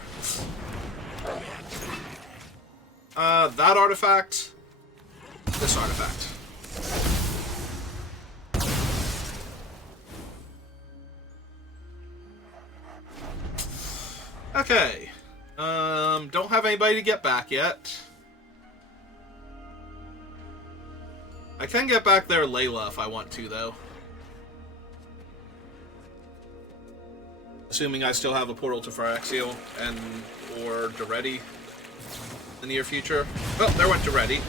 That artifact. This artifact. Okay. Don't have anybody to get back yet. I can get back there Layla if I want to, though. Assuming I still have a portal to Phyrexia and or Daretti in the near future. Oh, there went Daretti.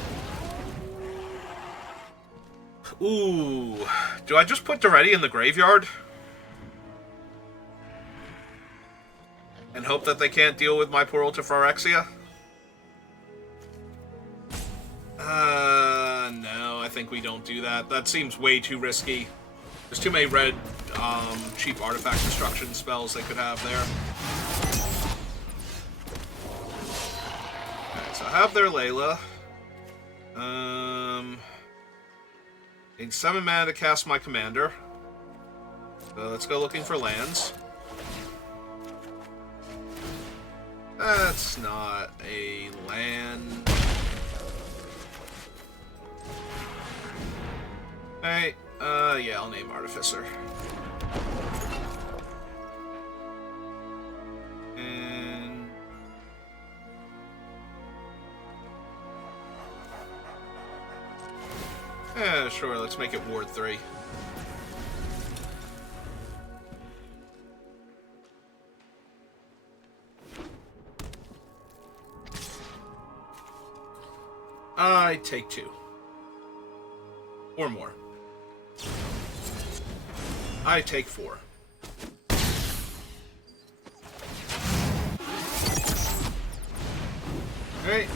Ooh. Do I just put Daretti in the graveyard? And hope that they can't deal with my portal to Phyrexia? No, I think we don't do that. That seems way too risky. There's too many red, cheap artifact destruction spells they could have there. Okay, so I have their Layla. Need 7 mana to cast my commander. So let's go looking for lands. That's not a land. Hey, yeah, I'll name Artificer. And... yeah, sure, let's make it Ward 3. I take 2. Or more. I take 4. Alright,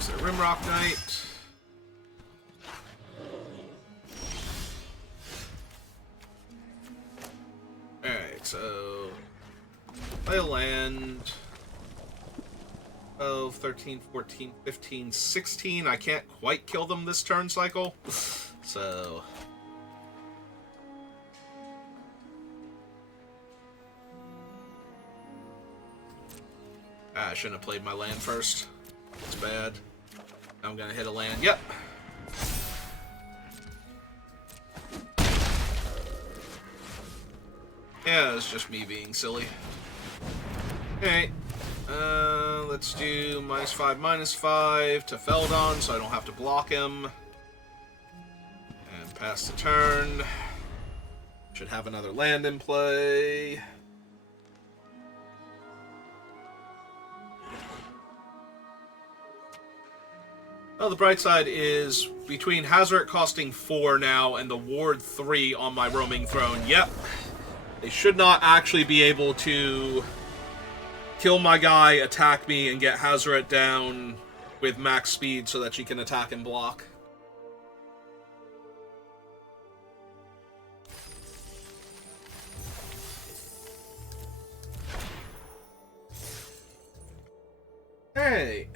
so Rimrock Knight. Alright, so play a land. 12, 13, 14, 15, 16. I can't quite kill them this turn cycle. So... I shouldn't have played my land first. It's bad. I'm gonna hit a land. Yep. Yeah, it's just me being silly. Alright. Let's do -5/-5 to Feldon so I don't have to block him. And pass the turn. Should have another land in play. Well, the bright side is between Hazoret costing 4 now and the Ward 3 on my roaming throne. Yep. They should not actually be able to kill my guy, attack me, and get Hazoret down with max speed so that she can attack and block. Hey.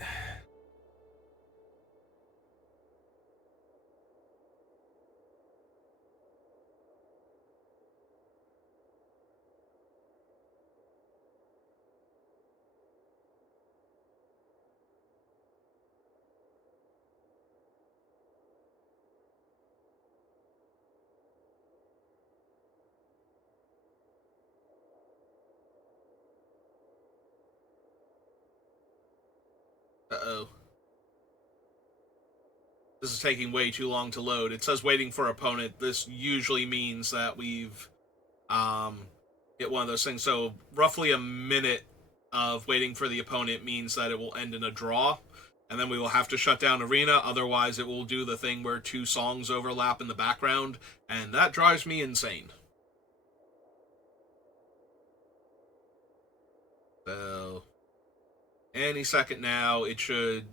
Uh-oh. This is taking way too long to load. It says waiting for opponent. This usually means that we've hit one of those things. So roughly a minute of waiting for the opponent means that it will end in a draw. And then we will have to shut down Arena. Otherwise, it will do the thing where 2 songs overlap in the background. And that drives me insane. So, any second now, it should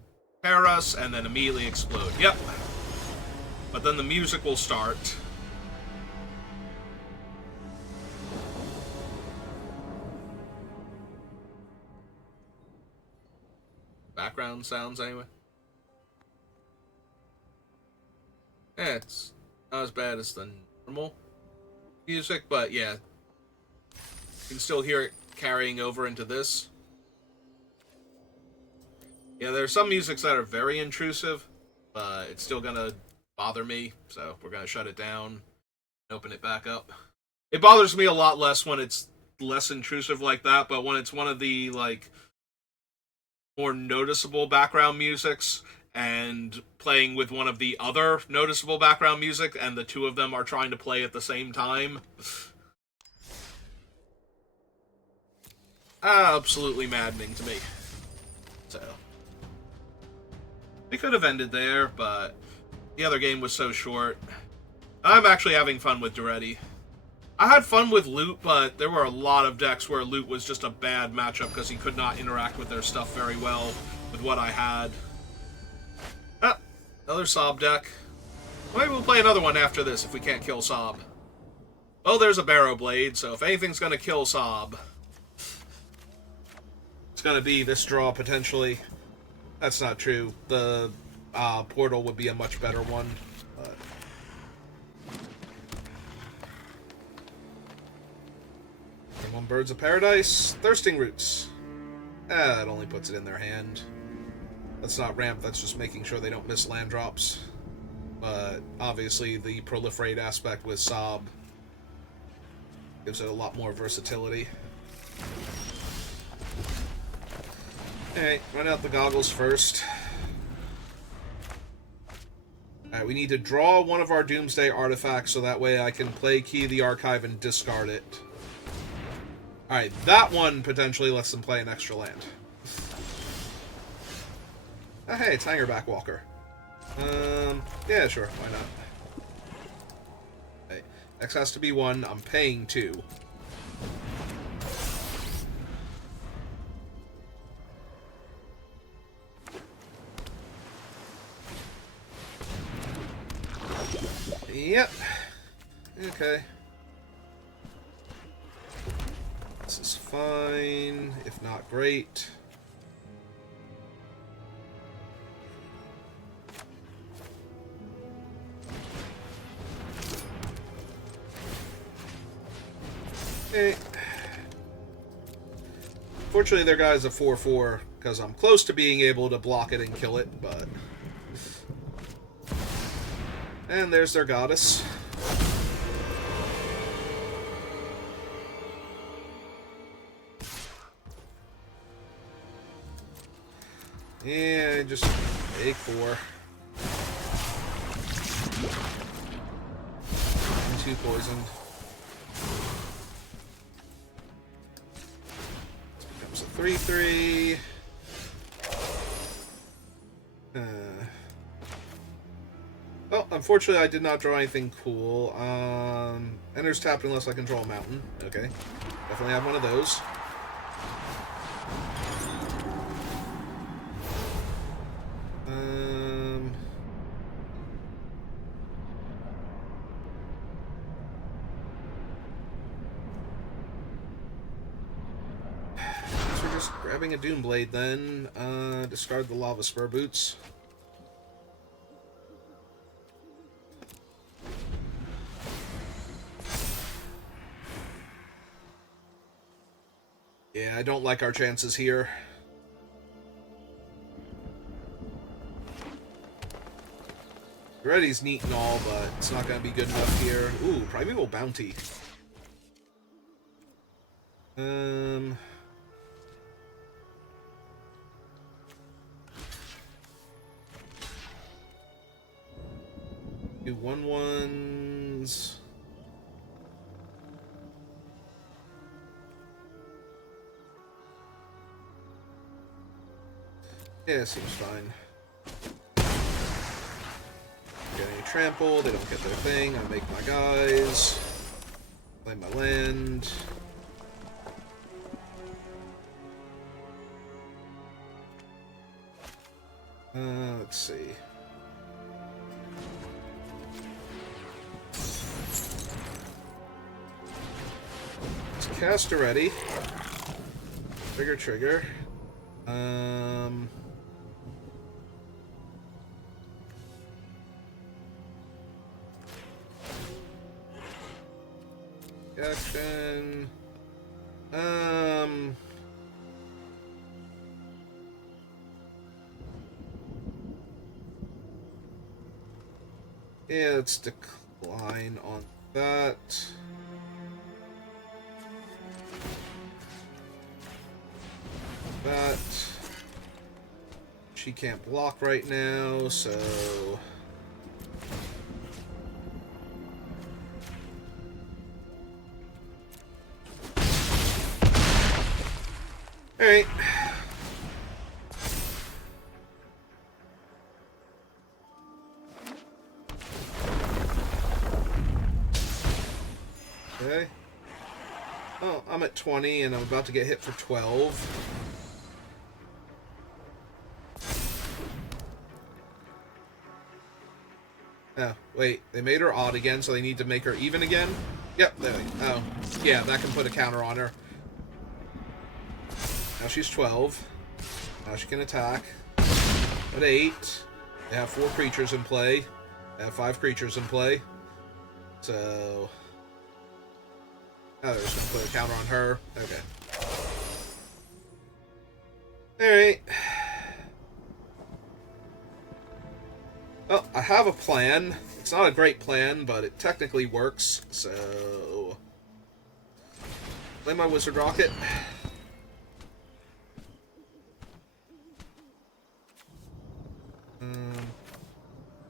pair us and then immediately explode. Yep. But then the music will start. Background sounds, anyway. Yeah, it's not as bad as the normal music, but yeah. You can still hear it carrying over into this. Yeah, there are some musics that are very intrusive, but it's still gonna bother me, so we're gonna shut it down and open it back up. It bothers me a lot less when it's less intrusive like that, but when it's one of the, like, more noticeable background musics and playing with one of the other noticeable background music and the 2 of them are trying to play at the same time, absolutely maddening to me. So, we could have ended there, but the other game was so short. I'm actually having fun with Daretti. I had fun with Loot, but there were a lot of decks where Loot was just a bad matchup because he could not interact with their stuff very well with what I had. Ah, another Sob deck. Maybe we'll play another one after this if we can't kill Sob. Oh, there's a Barrow Blade, so if anything's going to kill Sob, it's going to be this draw, potentially. That's not true. The Portal would be a much better one. But... one Birds of Paradise. Thirsting Roots. That only puts it in their hand. That's not ramp, that's just making sure they don't miss land drops. But obviously the proliferate aspect with Sob gives it a lot more versatility. Alright, run out the goggles first. Alright, we need to draw one of our Doomsday artifacts so that way I can play Key of the Archive and discard it. Alright, that one potentially lets them play an extra land. Oh, hey, it's Hangerback Walker. Yeah, sure, why not? Hey, X has to be 1, I'm paying 2. Yep. Okay. This is fine, if not great. Okay. Fortunately, their guy's a 4/4 because I'm close to being able to block it and kill it, but... And there's their goddess. Yeah, just take 4. And 2 poisoned. Becomes a 3/3. Well, unfortunately, I did not draw anything cool. Enters tapped unless I control a mountain. Okay. Definitely have one of those. So we're just grabbing a Doomblade then. Discard the Lava Spur Boots. Yeah, I don't like our chances here. Daretti's neat and all, but it's not going to be good enough here. Ooh, Primeval Bounty. Do 1/1s. Yeah, seems fine. Get any trample, they don't get their thing. I make my guys. Play my land. Let's see. Let's cast Daretti. Trigger. Action. Yeah, let's decline on that. That. She can't block right now, so... Alright. Okay. Oh, I'm at 20 and I'm about to get hit for 12. Oh, wait. They made her odd again, so they need to make her even again? Yep, there we go. Oh, yeah, that can put a counter on her. Now she's 12. Now she can attack. At 8. They have 4 creatures in play. They have 5 creatures in play. So... Oh, they're just going to put a counter on her. Okay. Alright. Well, I have a plan. It's not a great plan, but it technically works, so... Play my Wizard Rocket.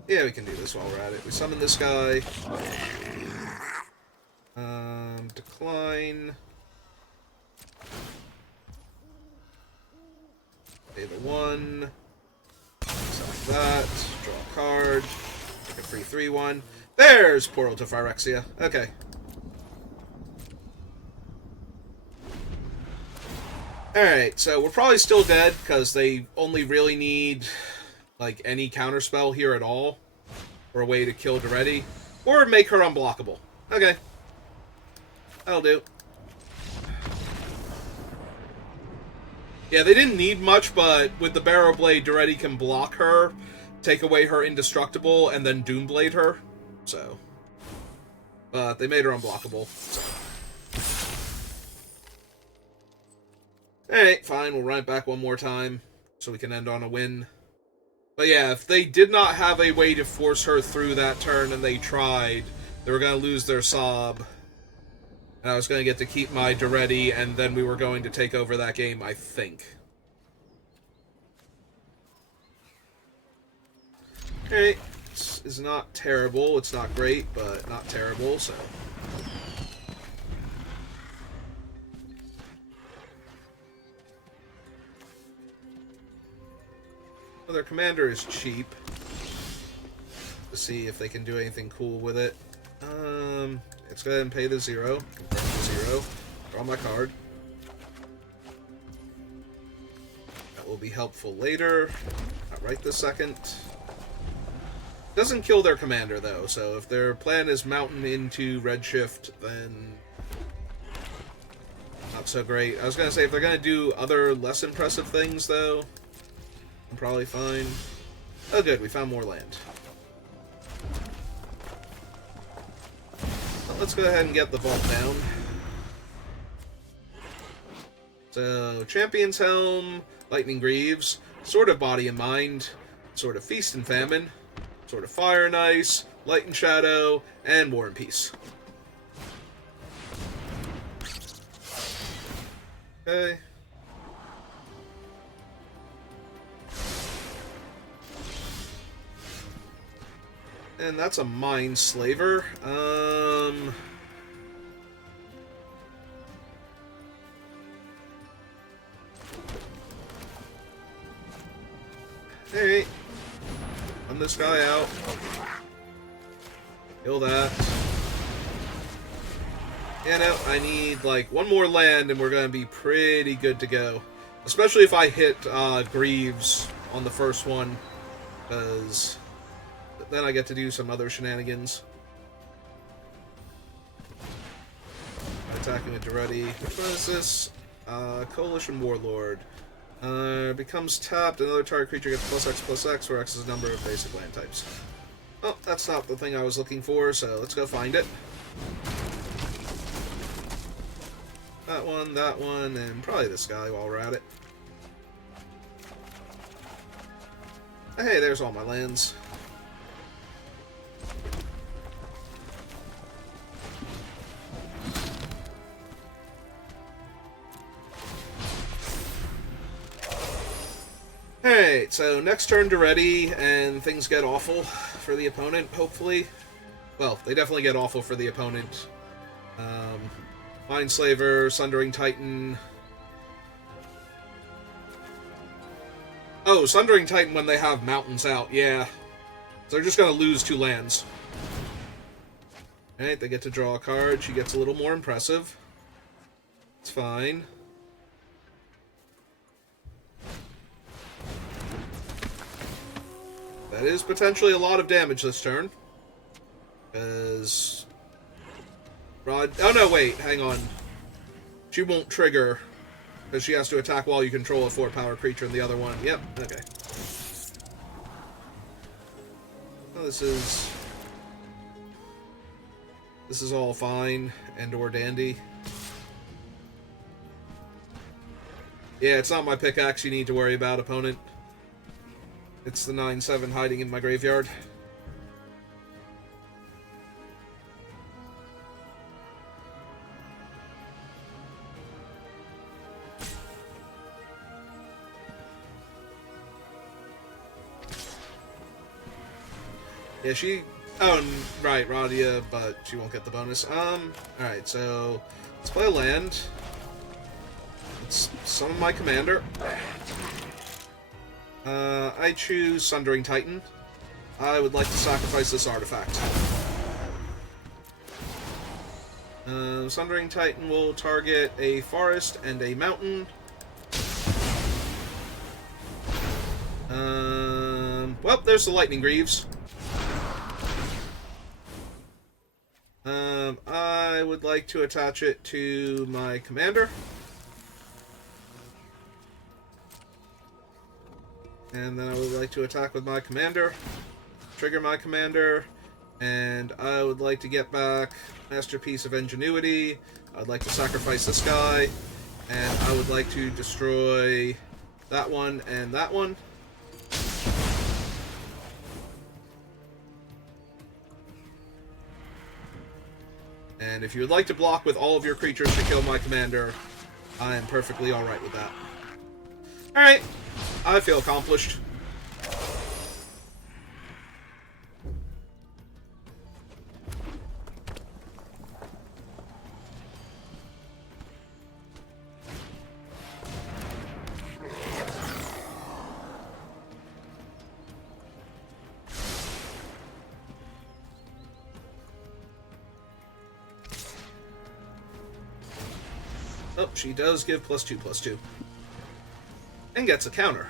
Yeah, we can do this while we're at it. We summon this guy. Decline. Pay the 1. Summon that. Draw a card. Make a free 3/1. There's Portal to Phyrexia. Okay. Alright, so we're probably still dead, because they only really need... like, any counterspell here at all, or a way to kill Daretti, or make her unblockable. Okay. That'll do. Yeah, they didn't need much, but with the Barrow Blade, Daretti can block her, take away her indestructible, and then Doomblade her. So. But they made her unblockable. So. Alright, fine, we'll run it back one more time, so we can end on a win. But yeah, if they did not have a way to force her through that turn and they tried, they were going to lose their Sob. And I was going to get to keep my Daretti, and then we were going to take over that game, I think. Okay, this is not terrible. It's not great, but not terrible, so... Well, their commander is cheap. To see if they can do anything cool with it. Let's go ahead and pay the 0. Confirm the 0. Draw my card. That will be helpful later. Not right this second. Doesn't kill their commander, though, so if their plan is mountain into Redshift, then... not so great. I was going to say, if they're going to do other less impressive things, though... I'm probably fine. Oh good, we found more land. Well, let's go ahead and get the vault down. So, Champion's Helm, Lightning Greaves, Sword of Body and Mind, Sword of Feast and Famine, Sword of Fire and Ice, Light and Shadow, and War and Peace. Okay. And that's a Mind Slaver. Hey, run this guy out. Kill that. Yeah, no, I need, like, one more land and we're going to be pretty good to go. Especially if I hit Greaves on the first one, because then I get to do some other shenanigans. Attacking with Daretti. Which one is this? Coalition Warlord. Becomes tapped, another target creature gets +X/+X, where X is a number of basic land types. Oh, that's not the thing I was looking for, so let's go find it. That one, and probably this guy while we're at it. Hey, there's all my lands. Alright, so next turn Daretti, and things get awful for the opponent, hopefully. Well, they definitely get awful for the opponent. Mindslaver, Sundering Titan. Oh, Sundering Titan when they have mountains out, yeah. So they're just gonna lose 2 lands. Alright, they get to draw a card. She gets a little more impressive. It's fine. That is potentially a lot of damage this turn. Because... Oh no, wait, hang on. She won't trigger, because she has to attack while you control a 4-power creature in the other one. Yep, okay. Well, this is all fine and or dandy. Yeah, it's not my pickaxe you need to worry about, opponent. It's the 9/7 hiding in my graveyard. Yeah, she... Oh, right, Radia, but she won't get the bonus. Alright, so... Let's play a land. Let's summon my commander. I choose Sundering Titan. I would like to sacrifice this artifact. Sundering Titan will target a forest and a mountain. Well, there's the Lightning Greaves. I would like to attach it to my commander. And then I would like to attack with my commander, trigger my commander, and I would like to get back Masterpiece of Ingenuity. I'd like to sacrifice this guy, and I would like to destroy that one and that one. And if you would like to block with all of your creatures to kill my commander, I am perfectly alright with that. Alright, I feel accomplished. Oh, she does give +2/+2. And gets a counter.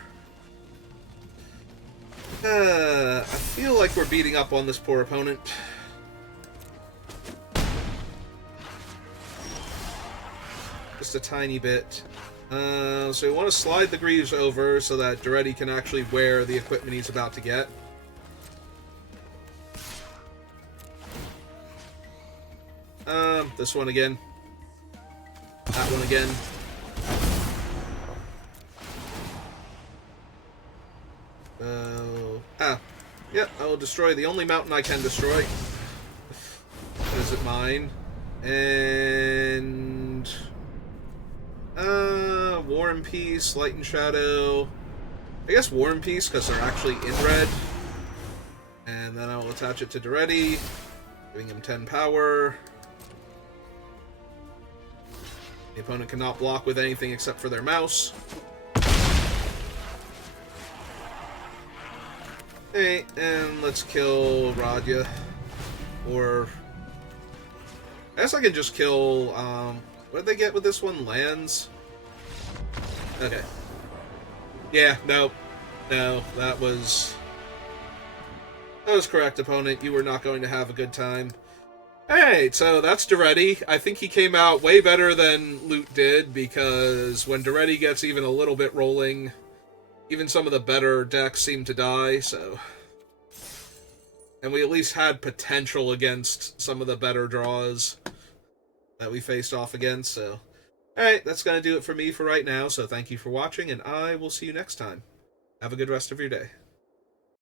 I feel like we're beating up on this poor opponent. Just a tiny bit. So we want to slide the Greaves over so that Daretti can actually wear the equipment he's about to get. This one again. That one again. Yep, I will destroy the only mountain I can destroy. Is it mine? And... War and Peace, Light and Shadow. I guess War and Peace, because they're actually in red. And And then I will attach it to Daretti, giving him 10 power. The opponent cannot block with anything except for their mouse. Okay, and let's kill Radya. Or... I guess I can just kill, what did they get with this one? Lands? Okay. Yeah, no. No, that was correct, opponent. You were not going to have a good time. Alright, so that's Daretti. I think he came out way better than Loot did, because when Daretti gets even a little bit rolling, even some of the better decks seem to die, so... And we at least had potential against some of the better draws that we faced off against, so... Alright, that's going to do it for me for right now, so thank you for watching, and I will see you next time. Have a good rest of your day.